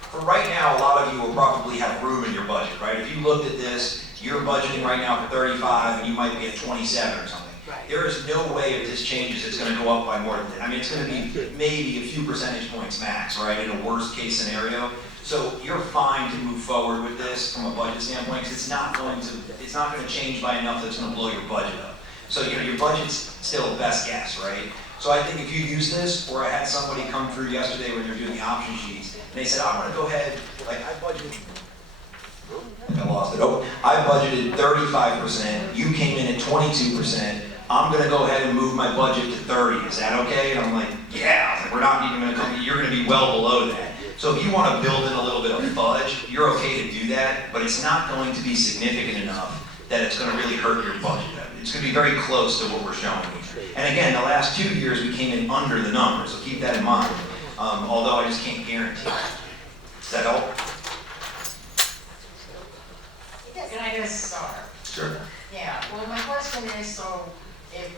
for right now, a lot of you will probably have room in your budget, right? If you looked at this, you're budgeting right now for 35, and you might be at 27 or something. There is no way if this changes, it's going to go up by more than that. I mean, it's going to be maybe a few percentage points max, right, in a worst case scenario. So you're fine to move forward with this from a budget standpoint, because it's not going to change by enough that's going to blow your budget up. So your budget's still best guess, right? So I think if you use this, or I had somebody come through yesterday when they were doing the option sheets, and they said, I'm going to go ahead, like I budgeted. I lost it. Oh, I budgeted 35%. You came in at 22%. I'm going to go ahead and move my budget to 30. Is that okay? And I'm like, yeah. I was like, we're not even going to come. You're going to be well below that. So if you want to build in a little bit of fudge, you're okay to do that. But it's not going to be significant enough that it's going to really hurt your budget. It's going to be very close to what we're showing here. And again, the last 2 years we came in under the number, so keep that in mind. Although I just can't guarantee it. Does that help? Can I just start? Sure. Yeah, well, my question is, so if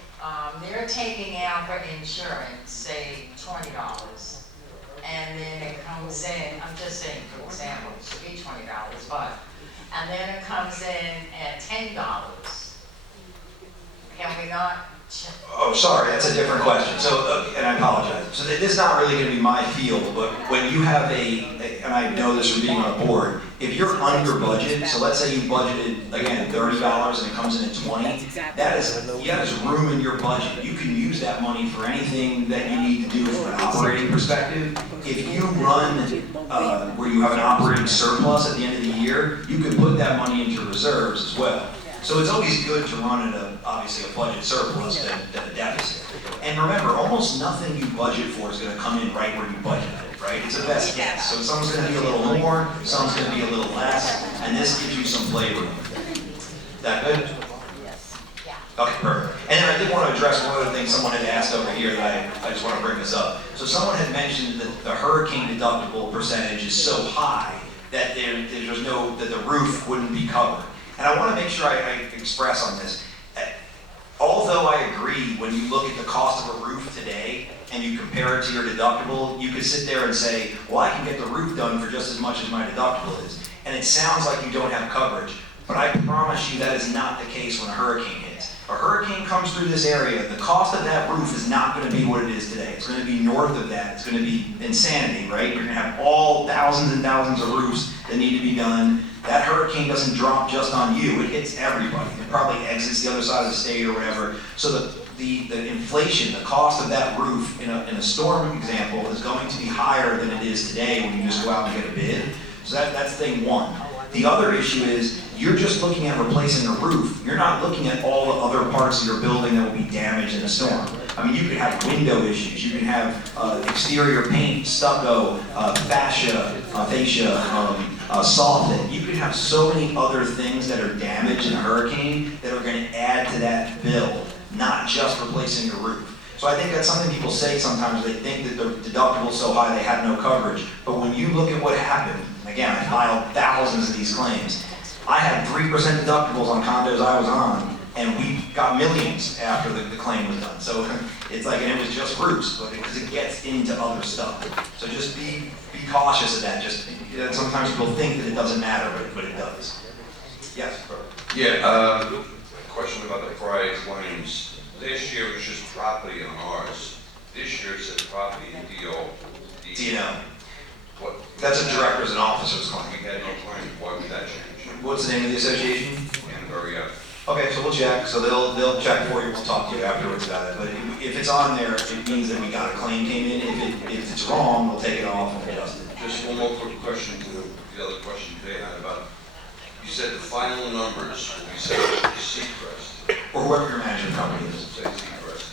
they're taking out for insurance, say $20, and then it comes in, I'm just saying for example, it should be $20, but, and then it comes in at $10, can we not? Oh, sorry, that's a different question. So, and I apologize. So this is not really going to be my field, but when you have and I know this from being on a board, if you're under budget, so let's say you budgeted, again, $30 and it comes in at 20, that is room in your budget. You can use that money for anything that you need to do from an operating perspective. If you run where you have an operating surplus at the end of the year, you can put that money into reserves as well. So it's always good to run at obviously a budget surplus than a deficit. And remember, almost nothing you budget for is going to come in right where you budgeted it, right? It's a best guess. So some's going to be a little more, some's going to be a little less, and this gives you some flavor. Is that good? Okay, perfect. And then I did want to address one other thing someone had asked over here that I just want to bring this up. So someone had mentioned that the hurricane deductible percentage is so high that that the roof wouldn't be covered. And I want to make sure I express on this. Although I agree, when you look at the cost of a roof today and you compare it to your deductible, you could sit there and say, well, I can get the roof done for just as much as my deductible is. And it sounds like you don't have coverage, but I promise you that is not the case when a hurricane hits. A hurricane comes through this area, the cost of that roof is not going to be what it is today. It's going to be north of that. It's going to be insanity, right? You're going to have all thousands and thousands of roofs that need to be done. That hurricane doesn't drop just on you, it hits everybody. It probably exits the other side of the state or whatever. So the inflation, the cost of that roof in a storm example is going to be higher than it is today when you just go out and get a bid. So that's thing one. The other issue is you're just looking at replacing a roof. You're not looking at all the other parts of your building that will be damaged in a storm. I mean, you could have window issues, you can have exterior paint, stucco, fascia, soffit. You could have so many other things that are damaged in a hurricane that are gonna add to that bill, not just replacing your roof. So I think that's something people say sometimes. They think that their deductible's so high they have no coverage. But when you look at what happened, again, I filed thousands of these claims. I had 3% deductibles on condos I was on, and we got millions after the claim was done. So it's like, and it was just roofs, but because it gets into other stuff. So just be cautious of that. Just sometimes people think that it doesn't matter, but it does. Yes, bro. Yeah, question about the prior claims. Last year it was just property on ours. This year it says property and D&O. What? That's a director's and officer's claim. We had no claim. Why would that change? What's the name of the association? Canterbury F. Okay, so we'll check. So they'll check for you. We'll talk to you afterwards about it. But if it's on there, it means that we got a claim came in. If it's wrong, we'll take it off and adjust it. Just one more quick question to the other question they had about, you said the final numbers, you said Seacrest. Or whoever your management company is. Say Seacrest.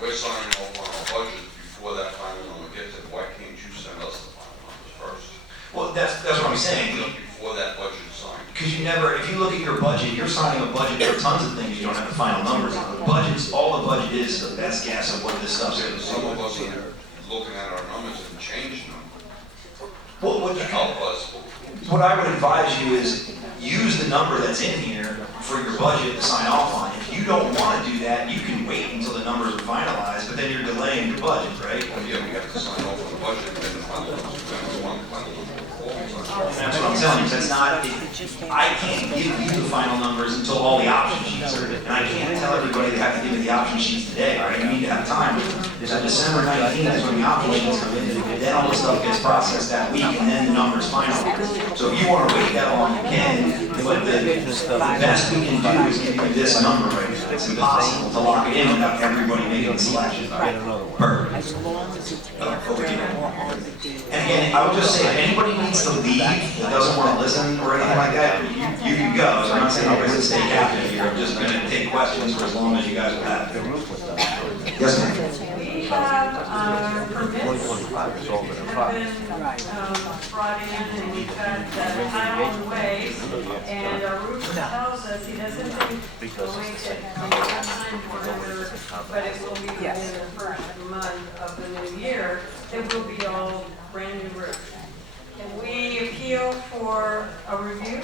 We're signing off on our budget before that final number gets in. Why can't you send us the final numbers first? Well, that's what I'm saying. Before that budget is signed. Because you never, if you look at your budget, you're signing a budget for tons of things you don't have the final numbers on. The budget's, all the budget is the best guess of what this stuff's going to Some of be. us are looking at our numbers and changing them What to help us. What I would advise you is use the number that's in here for your budget to sign off on. If you don't want to do that, you can wait until the numbers are finalized, but then you're delaying your budget, right? Well, yeah, we have to sign off on the budget and then the final numbers. We want the final number before we sign off. That's what I'm telling you, that's not, I can't give you the final numbers until all the option sheets are, and I can't tell everybody they have to give me the option sheets today, right? You need to have time. That December 19th is when the option sheets come in, and then all the stuff gets processed that week, and then the numbers finalized. So if you want to wait that long, you can, but the best we can do is give you this number right now. It's impossible to lock it in without everybody making the selection. Perfect. Over here. And again, I would just say, if anybody needs to leave, that doesn't want to listen or anything like that, you can go. So I'm not saying everybody's gonna stay captive here. I'm just going to take questions for as long as you guys will have. Yes, ma'am. We have permits have been brought in, and we've got tile on the way, and our roofer tells us he doesn't think the way that come time for another, but it will be within the first month of the new year, it will be all brand new roof. Can we appeal for a review?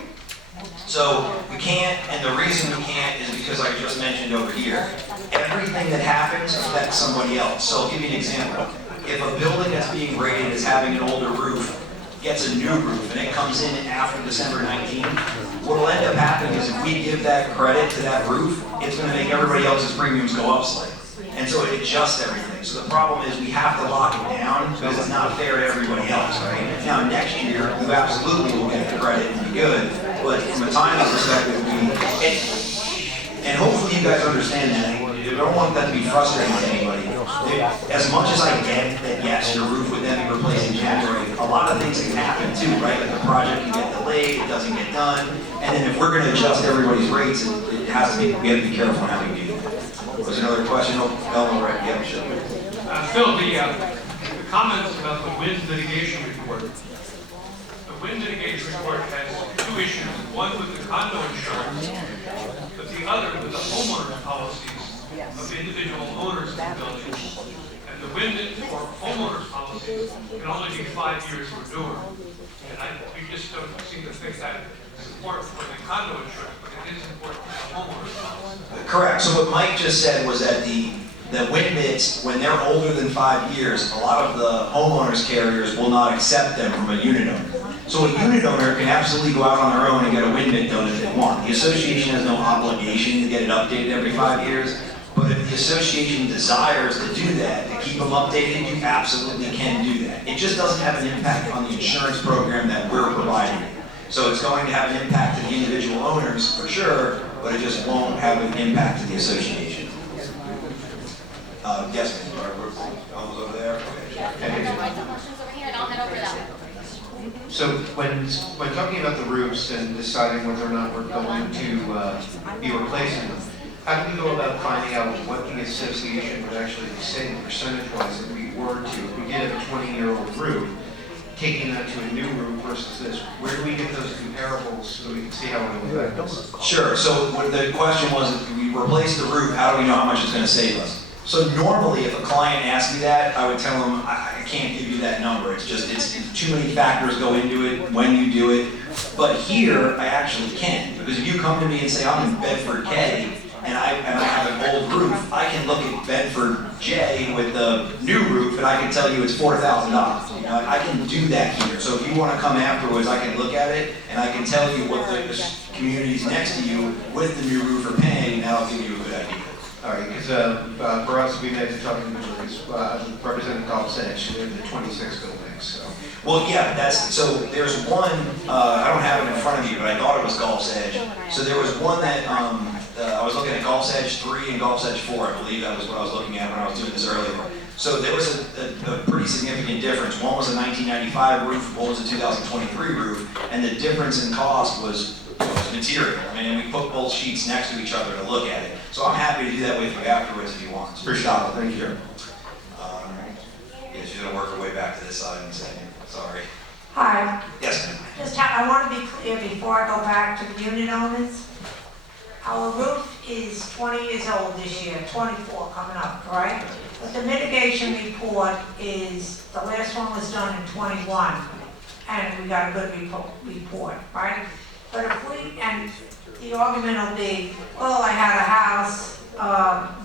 So we can't, and the reason we can't is because I just mentioned over here, everything that happens affects somebody else. So I'll give you an example. If a building that's being rated as having an older roof gets a new roof and it comes in after December 19th, what will end up happening is if we give that credit to that roof, it's going to make everybody else's premiums go up slightly. And so it adjusts everything. So the problem is we have to lock it down because it's not fair to everybody else, right? Now next year, you absolutely will get the credit and be good, but from a timing perspective, and hopefully you guys understand that. I don't want that to be frustrating to anybody. As much as I get that yes, your roof would then be replaced in January, a lot of things can happen too, right? Like the project can get delayed, it doesn't get done, and then if we're going to adjust everybody's rates, it has to be, we have to be careful on how we do that. Was there another question? Oh, Elmo, right? Yeah, sure. Phil, the comments about the wind mitigation report. The wind mitigation report has two issues. One with the condo insurance, but the other with the homeowner policies of individual owners of the building. And the wind for homeowners policies can only be 5 years renewal. And we just don't seem to think that is important for the condo insurance, but it is important for the homeowners policy. Correct. So what Mike just said was that the wind mits, when they're older than 5 years, a lot of the homeowners carriers will not accept them from a unit owner. So a unit owner can absolutely go out on their own and get a wind mitt done if they want. The association has no obligation to get it updated every 5 years, but if the association desires to do that, to keep them updated, you absolutely can do that. It just doesn't have an impact on the insurance program that we're providing. So it's going to have an impact to the individual owners for sure, but it just won't have an impact to the association. Yes, ma'am. Elmo's over there. Okay. Questions over here, and I'll head over that way. So when talking about the roofs and deciding whether or not we're going to be replacing them, how do we go about finding out what the association would actually say percentage-wise if we were to, if we did have a 20-year-old roof, taking that to a new roof versus this? Where do we get those comparables so we can see how it will affect us? Sure, so what the question was, if we replace the roof, how do we know how much it's gonna save us? So normally, if a client asks me that, I would tell them, I can't give you that number. It's just, it's too many factors go into it when you do it. But here, I actually can, because if you come to me and say, I'm in Bedford K, and I have an old roof, I can look at Bedford J with the new roof, and I can tell you it's $4,000. You know, I can do that here. So if you want to come afterwards, I can look at it, and I can tell you what the communities next to you with the new roof are paying, and that'll give you a good idea. All right, because for us, we've had to talk to Representative Golf's Edge, we have the 26 buildings, so. Well, yeah, so there's one, I don't have it in front of me, but I thought it was Golf's Edge. So there was one that, I was looking at Golf's Edge 3 and Golf's Edge 4, I believe that was what I was looking at when I was doing this earlier. So there was a pretty significant difference. One was a 1995 roof, one was a 2023 roof, and the difference in cost was material. I mean, we put both sheets next to each other to look at it. So I'm happy to do that with you afterwards if you want. Appreciate it, thank you. Yeah, she's gonna work her way back to this side and say, sorry. Hi. Yes, ma'am. I want to be clear before I go back to the unit owners. Our roof is 20 years old this year, 24 coming up, right? But the mitigation report is, the last one was done in 21, and we got a good report, right? But if we, and the argument will be, well, I had a house,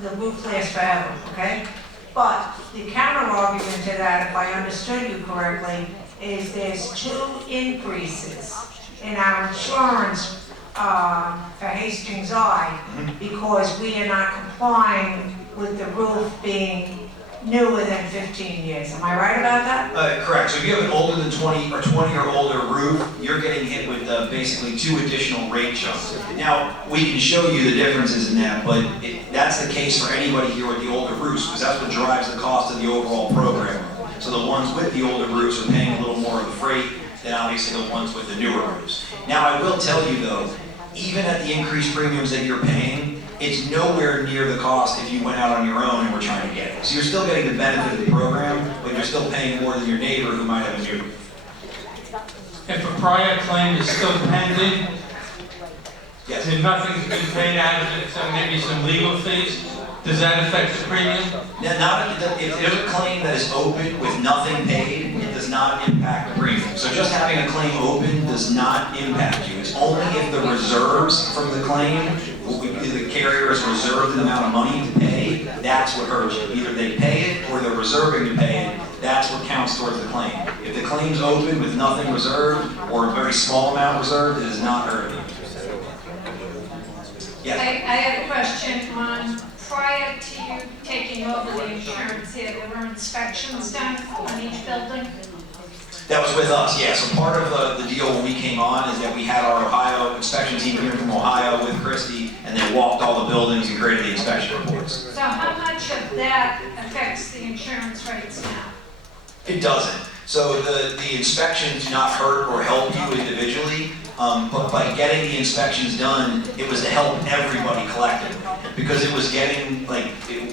the roof lasts forever, okay? But the counter argument to that, if I understood you correctly, is there's 2 increases in our insurance for Hastings Eye because we are not complying with the roof being newer than 15 years. Am I right about that? Correct. So if you have an older than 20 or 20 or older roof, you're getting hit with basically 2 additional rate chunks. Now, we can show you the differences in that, but that's the case for anybody here with the older roofs, because that's what drives the cost of the overall program. So the ones with the older roofs are paying a little more of the freight than obviously the ones with the newer roofs. Now, I will tell you though, even at the increased premiums that you're paying, it's nowhere near the cost if you went out on your own and were trying to get it. So you're still getting the benefit of the program, but you're still paying more than your neighbor who might have a new roof. If a prior claim is still pending, Yes. and nothing's been paid out of it, so maybe some legal fees, does that affect the premium? If there's a claim that is open with nothing paid, it does not impact the premium. So just having a claim open does not impact you. It's only if the reserves from the claim, the carrier has reserved an amount of money to pay, that's what hurts you. Either they pay it or they're reserving to pay it, that's what counts towards the claim. If the claim's open with nothing reserved or a very small amount reserved, it does not hurt you. Yes. I have a question on, prior to you taking over the insurance here, there were inspections done on each building? That was with us, yeah. So part of the deal when we came on is that we had our Ohio inspection team here from Ohio with Christie, and they walked all the buildings and created the inspection reports. So how much of that affects the insurance rates now? It doesn't. So the inspections do not hurt or help you individually, but by getting the inspections done, it was to help everybody collectively. Because it was getting, like,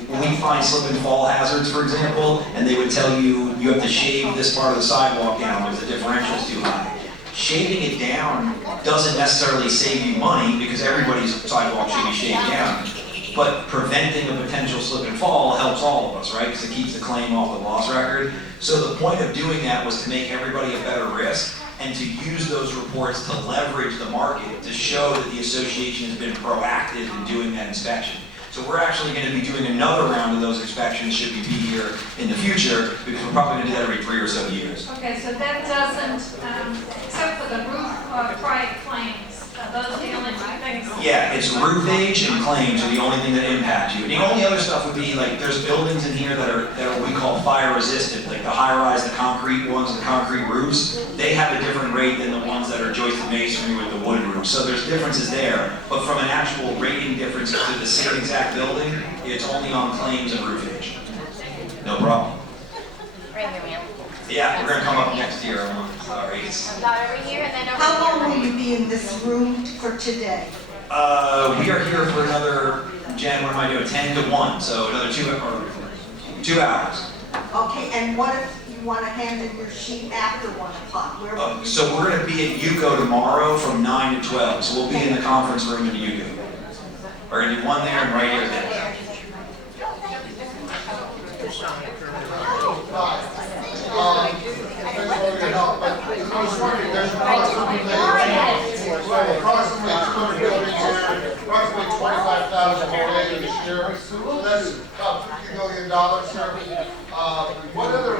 when we find slip and fall hazards, for example, and they would tell you, you have to shave this part of the sidewalk down because the differential's too high. Shaving it down doesn't necessarily save you money because everybody's sidewalk should be shaved down. But preventing a potential slip and fall helps all of us, right? Because it keeps the claim off the loss record. So the point of doing that was to make everybody a better risk and to use those reports to leverage the market to show that the association has been proactive in doing that inspection. So we're actually going to be doing another round of those inspections should we be here in the future, because we're probably going to do that every 3 or so years. Okay, so that doesn't, except for the roof prior claims, are those the only 2 things? Yeah, it's roof age and claims are the only thing that impact you. And the only other stuff would be like there's buildings in here that are what we call fire resistant, like the high-rise, the concrete ones, the concrete roofs. They have a different rate than the ones that are joisted masonry with the wood roof. So there's differences there. But from an actual rating difference to the same exact building, it's only on claims and roof age. No problem. Right here, ma'am. Yeah, we're gonna come up next year, I'm sorry. About every year and then over How long here. will you be in this room for today? We are here for another, Jen, what am I doing, 10 to 1, so another 2 hours. Okay, and what if you want to hand in your sheet after 1 o'clock? Where will you So we're gonna be at Yuko tomorrow from 9 to 12, so we'll be in the conference room in Yuko. We're gonna do one there and right here then. I was wondering, there's approximately 200 buildings here, approximately 25,000 related this year. So that's about $50 million, sir. What other,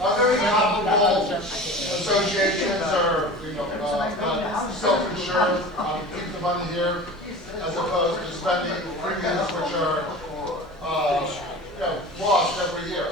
are there any comparable associations or, self-insured, keep the money here as opposed to spending premiums which are, lost every year?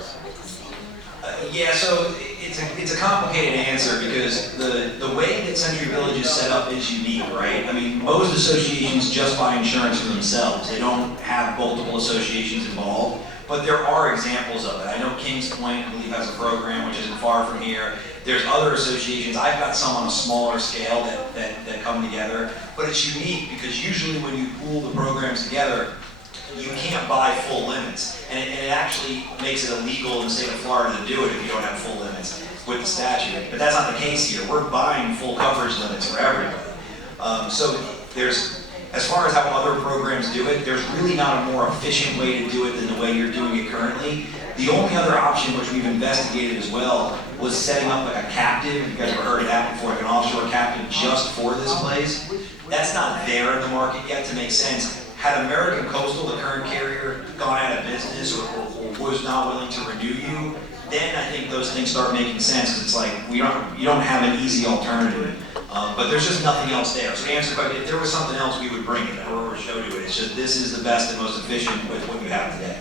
Yeah, so it's a complicated answer because the way that Century Village is set up is unique, right? I mean, most associations just buy insurance for themselves. They don't have multiple associations involved, but there are examples of it. I know Kings Point, I believe, has a program which isn't far from here. There's other associations. I've got some on a smaller scale that come together, but it's unique because usually when you pool the programs together, you can't buy full limits. And it actually makes it illegal in the state of Florida to do it if you don't have full limits with the statute. But that's not the case here. We're buying full coverage limits for everybody. So there's, as far as how other programs do it, there's really not a more efficient way to do it than the way you're doing it currently. The only other option which we've investigated as well was setting up like a captive. If you guys ever heard of that before, like an offshore captive just for this place. That's not there in the market yet to make sense. Had American Coastal, the current carrier, gone out of business or was not willing to renew you, then I think those things start making sense. Because it's like you don't have an easy alternative. But there's just nothing else there. So to answer the question, if there was something else, we would bring it or show to it. It's just this is the best and most efficient with what you have today.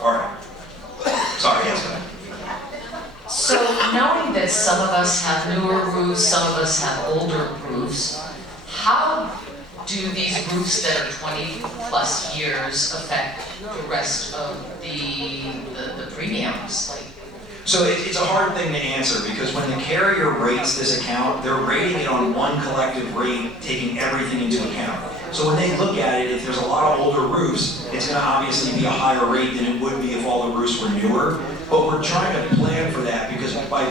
All right. Sorry, yes, go ahead. So knowing that some of us have newer roofs, some of us have older roofs, how do these roofs that are 20 plus years affect the rest of the premiums? Like, so it's a hard thing to answer because when the carrier rates this account, they're rating it on one collective rate, taking everything into account. So when they look at it, if there's a lot of older roofs, it's going to obviously be a higher rate than it would be if all the roofs were newer. But we're trying to plan for that because by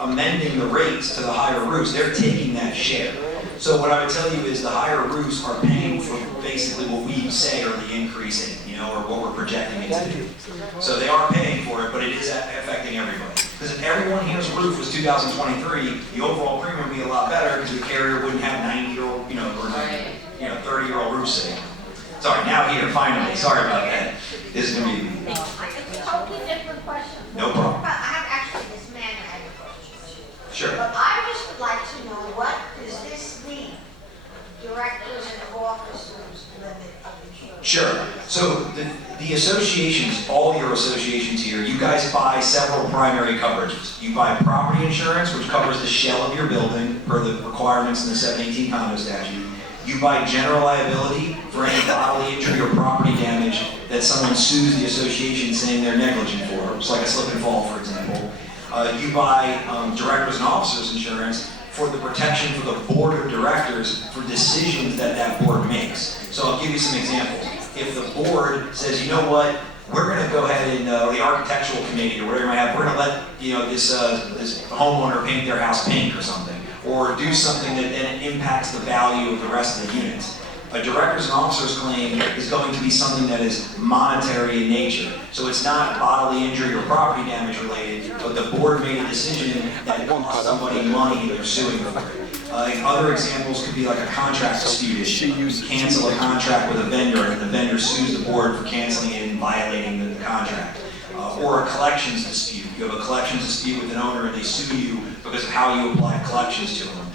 amending the rates to the higher roofs, they're taking that share. So what I would tell you is the higher roofs are paying for basically what we say are the increase in, or what we're projecting it to do. So they are paying for it, but it is affecting everybody. Because if everyone here's roof was 2023, the overall premium would be a lot better because the carrier wouldn't have 90-year-old, or 30-year-old roofs sitting. Sorry, now here, finally. Sorry about that. This is going to be... It's a totally different question. No problem. But I have actually this man I have a question. Sure. But I just would like to know what does this mean? Directors and officers limit of insurance. Sure. So the associations, all your associations here, you guys buy several primary coverages. You buy property insurance, which covers the shell of your building per the requirements in the 718 condo statute. You buy general liability for any bodily injury or property damage that someone sues the association saying they're negligent for. It's like a slip and fall, for example. You buy directors and officers insurance for the protection for the board of directors for decisions that that board makes. So I'll give you some examples. If the board says, you know what, we're going to go ahead and the architectural committee or whatever you might have, we're going to let this homeowner paint their house pink or something, or do something that then impacts the value of the rest of the units. A directors and officers claim is going to be something that is monetary in nature. So it's not bodily injury or property damage related, but the board made a decision that cost somebody money and they're suing for it. Other examples could be like a contract dispute issue. You cancel a contract with a vendor and the vendor sues the board for canceling it and violating the contract. Or a collections dispute. You have a collections dispute with an owner and they sue you because of how you applied collections to them.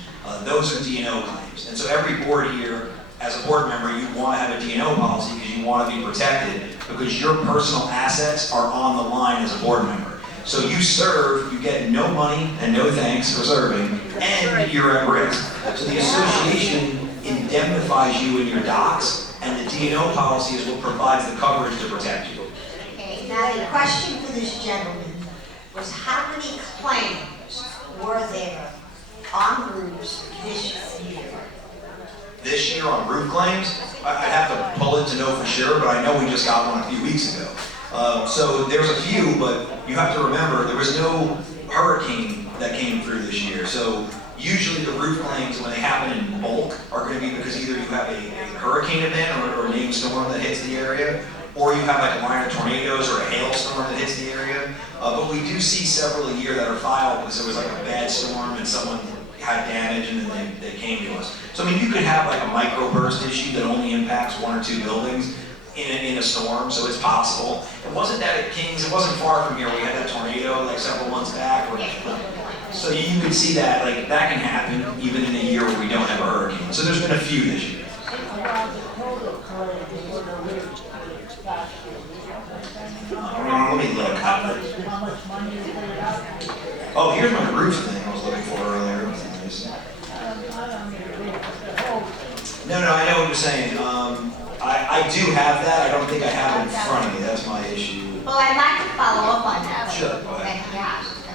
Those are D&O claims. And so every board here, as a board member, you want to have a D&O policy because you want to be protected because your personal assets are on the line as a board member. So you serve, you get no money and no thanks for serving, and you're at risk. So the association indemnifies you in your docs, and the D&O policy is what provides the coverage to protect you. Okay, now the question for this gentleman. was how many claims were there on roofs this year? This year on roof claims, I'd have to pull it to know for sure, but I know we just got one a few weeks ago. So there's a few, but you have to remember, there was no hurricane that came through this year. So usually the roof claims, when they happen in bulk, are going to be because either you have a hurricane event or a named storm that hits the area, or you have like a line of tornadoes or a hailstorm that hits the area. But we do see several a year that are filed because there was like a bad storm and someone had damage and then they came to us. So I mean, you could have like a microburst issue that only impacts 1 or 2 buildings in a storm, so it's possible. It wasn't that at Kings, it wasn't far from here. We had that tornado like several months back. So you could see that, like, that can happen even in a year where we don't have a hurricane. So there's been a few this year. Let me look. Oh, here's my roof thing I was looking for earlier. No, I know what you're saying. I do have that. I don't think I have it in front of me. That's my issue. Well, I'd like to follow up on that. Sure, go ahead. I'm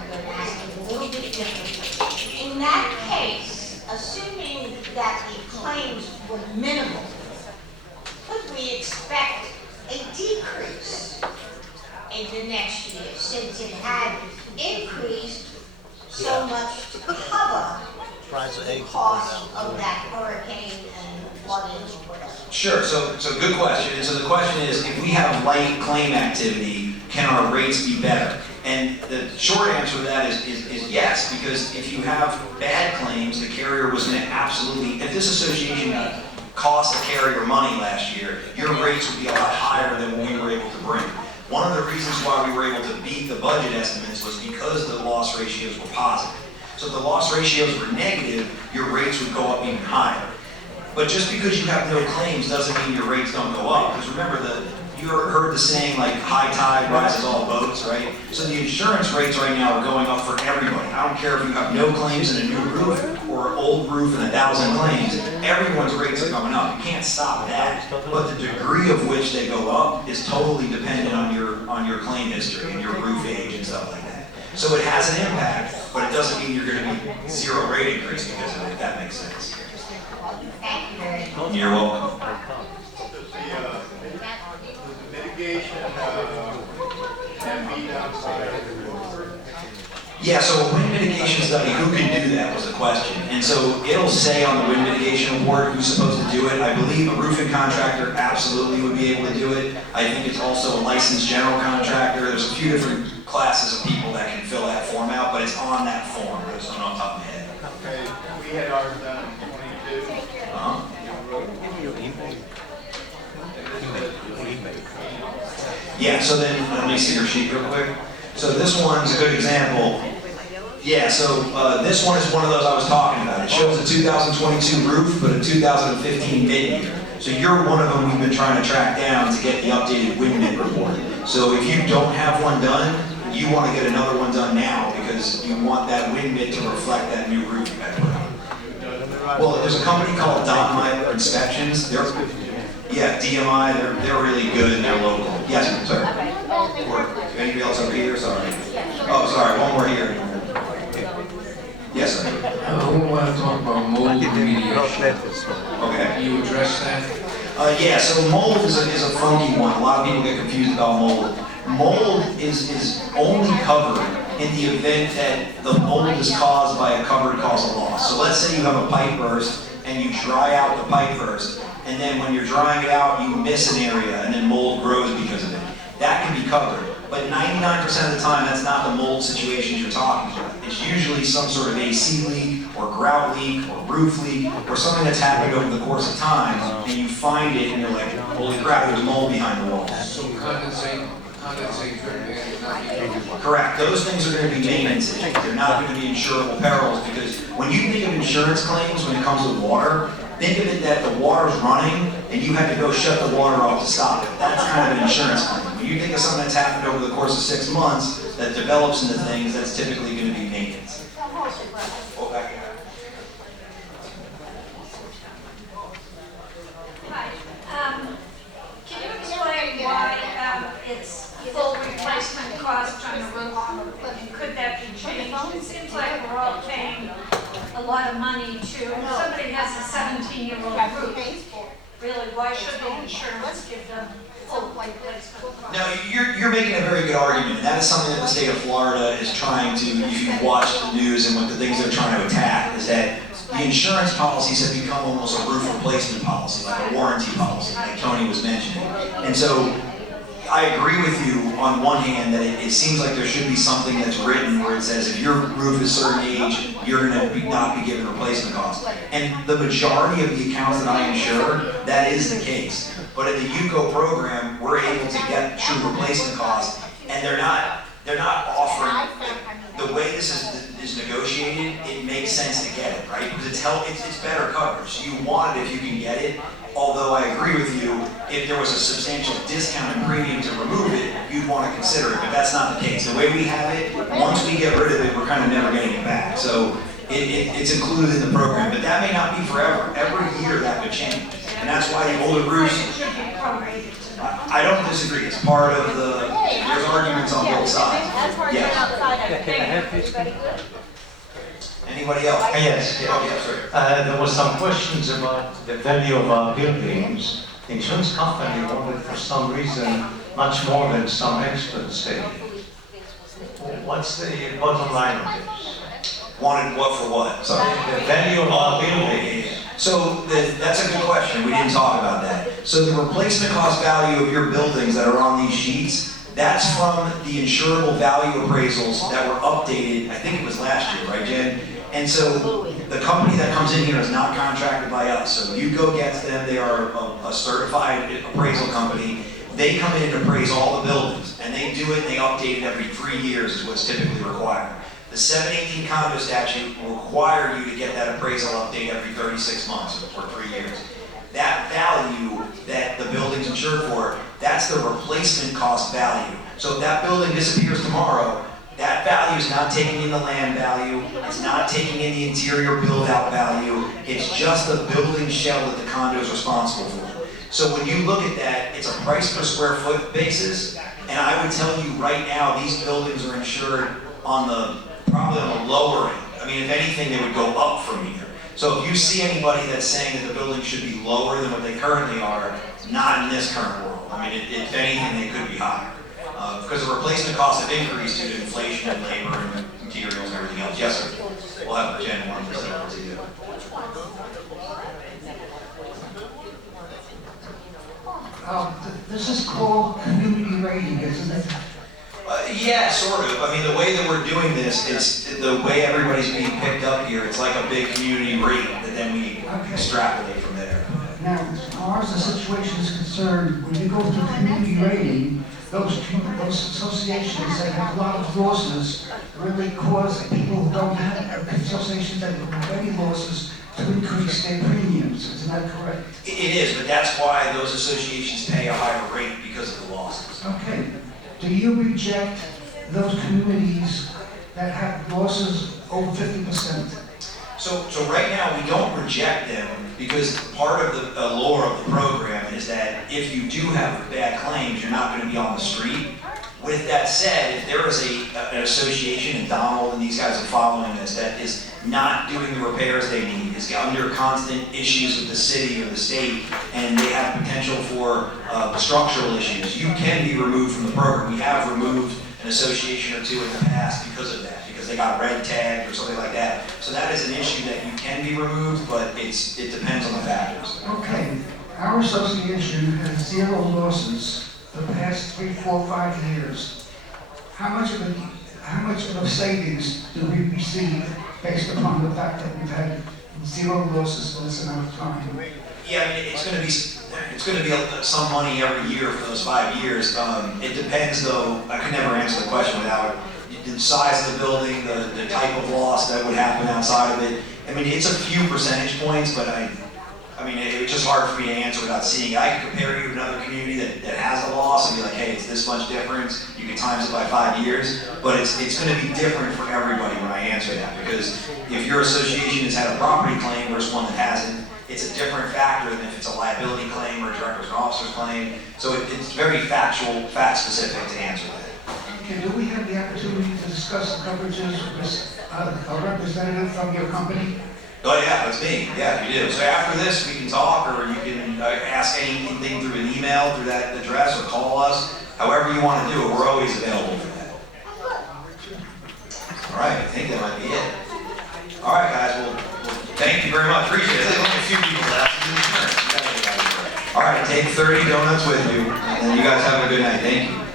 going to ask you a little bit differently. In that case, assuming that the claims were minimal, could we expect a decrease in the next year since it had increased so much to cover the cost of that hurricane and flooding or whatever? Sure, so good question. And so the question is, if we have light claim activity, can our rates be better? And the short answer to that is yes, because if you have bad claims, the carrier was going to absolutely, if this association cost the carrier money last year, your rates would be a lot higher than what we were able to bring. One of the reasons why we were able to beat the budget estimates was because the loss ratios were positive. So if the loss ratios were negative, your rates would go up even higher. But just because you have no claims doesn't mean your rates don't go up. Because remember, you heard the saying like high tide rises all boats, right? So the insurance rates right now are going up for everybody. I don't care if you have no claims and a new roof or an old roof and 1,000 claims. Everyone's rates are going up. You can't stop that. But the degree of which they go up is totally dependent on your claim history and your roof age and stuff like that. So it has an impact, but it doesn't mean you're going to be zero rate increase because of it, if that makes sense. Thank you very much. You're welcome. The mitigation can be done by Yeah, so a wind mitigation study, who can do that was the question. And so it'll say on the wind mitigation report who's supposed to do it. I believe a roofing contractor absolutely would be able to do it. I think it's also a licensed general contractor. There's a few different classes of people that can fill that form out, but it's on that form. It's on top of my head. Okay, we had ours done in 22. Yeah, so then, let me see your sheet real quick. So this one's a good example. Yeah, so this one is one of those I was talking about. It shows a 2022 roof, but a 2015 mid-year. So you're one of them we've been trying to track down to get the updated wind mid report. So if you don't have one done, you want to get another one done now because you want that wind mid to reflect that new roof you had put on. Well, there's a company called Donmeier Inspections. Yeah, DMI, they're really good and they're local. Yes, sir. Anybody else up here? Sorry. Oh, sorry, one more here. Yes, sir. I want to talk about mold remediation. Okay. Can you address that? Yeah, so mold is a funky one. A lot of people get confused about mold. Mold is only covered in the event that the mold is caused by a covered cause of loss. So let's say you have a pipe burst and you dry out the pipe burst, and then when you're drying it out, you miss an area and then mold grows because of it. That can be covered. But 99% of the time, that's not the mold situations you're talking about. It's usually some sort of AC leak, or grout leak, or roof leak, or something that's happened over the course of time, and you find it, and you're like, holy crap, there's mold behind the wall. So condensate Correct. Those things are going to be maintenance issues. They're not going to be insurable perils, because when you think of insurance claims when it comes to water, think of it that the water's running, and you had to go shut the water off to stop it. That's kind of an insurance claim. When you think of something that's happened over the course of 6 months that develops into things, that's typically going to be maintenance. Oh, back here. Hi. Can you explain why it's full replacement cost on the roof lot of money to, if somebody has a 17-year-old roof, really, why should the insurance give them full replacement? No, you're making a very good argument. That is something that the state of Florida is trying to, if you watch the news and what the things they're trying to attack, is that the insurance policies have become almost a roof replacement policy, like a warranty policy, like Tony was mentioning. And so I agree with you on one hand that it seems like there should be something that's written where it says if your roof is a certain age, you're going to not be given replacement costs. And the majority of the accounts that I insure, that is the case. But in the UCO program, we're able to get true replacement costs, and they're not offering, the way this is negotiated, it makes sense to get it, right? Because it's better coverage. You want it if you can get it. Although I agree with you, if there was a substantial discount in premium to remove it, you'd want to consider it, but that's not the case. The way we have it, once we get rid of it, we're kind of never getting it back. So it's included in the program, but that may not be forever. Every year that could change. And that's why the older roofs, I don't disagree. It's part of the, there's arguments on both sides. Yes. Anybody else? Yes. Okay, there was some questions about the value of our buildings. The insurance company wanted for some reason much more than some experts say. What's the bottom line of this? Wanted what for what? Sorry. The value of our buildings. So that's a good question. We didn't talk about that. So the replacement cost value of your buildings that are on these sheets, that's from the insurable value appraisals that were updated, I think it was last year, right, Jen? And so the company that comes in here is not contracted by us. So UCO gets them, they are a certified appraisal company. They come in and appraise all the buildings, and they do it, they update it every 3 years is what's typically required. The 718 condo statute will require you to get that appraisal update every 36 months or 3 years. That value that the building's insured for, that's the replacement cost value. So if that building disappears tomorrow, that value is not taking in the land value, it's not taking in the interior build-out value, it's just the building shell that the condo is responsible for. So when you look at that, it's a price per square foot basis, and I would tell you right now, these buildings are insured on probably on the lower end. I mean, if anything, they would go up from here. So if you see anybody that's saying that the building should be lower than what they currently are, not in this current world. I mean, if anything, they could be higher. Because the replacement costs have increased due to inflation and labor and materials and everything else. Yes, sir. We'll have Jen one to you. This is called community rating, isn't it? Yeah, sort of. I mean, the way that we're doing this is the way everybody's being picked up here. It's like a big community rate that then we extrapolate from there. Now, as far as the situation is concerned, when you go through community rating, those associations that have a lot of losses really cause people who don't have associations that have already losses to increase their premiums. Isn't that correct? It is, but that's why those associations pay a higher rate because of the losses. Okay. Do you reject those communities that have losses over 50%? So right now, we don't reject them because part of the lore of the program is that if you do have bad claims, you're not going to be on the street. With that said, if there is an association, and Donald and these guys are following this, that is not doing the repairs they need, is under constant issues with the city or the state, and they have potential for structural issues, you can be removed from the program. We have removed an association or two in the past because of that, because they got red tagged or something like that. So that is an issue that you can be removed, but it depends on the factors. Okay. Our association has 0 losses for the past 3, 4, 5 years. How much of a savings do we receive based upon the fact that we've had 0 losses for this amount of time? Yeah, I mean, it's going to be some money every year for those 5 years. It depends, though. I can never answer the question without the size of the building, the type of loss that would happen outside of it. I mean, it's a few percentage points, but I mean, it's just hard for me to answer without seeing it. I can compare you to another community that has a loss and be like, hey, it's this much difference. You can times it by 5 years, but it's going to be different for everybody when I answer that, because if your association has had a property claim versus one that hasn't, it's a different factor than if it's a liability claim or a director's and officer's claim. So it's very factual, fact-specific to answer that. Okay, do we have the opportunity to discuss the coverages with a representative from your company? Oh, yeah, that's me. Yeah, you do. So after this, we can talk, or you can ask anything through an email, through that address, or call us. However you want to do it, we're always available for that. All right, I think that might be it. All right, guys, well, thank you very much. Appreciate it. There's only a few people left. All right, take 30 donuts with you, and then you guys have a good night. Thank you.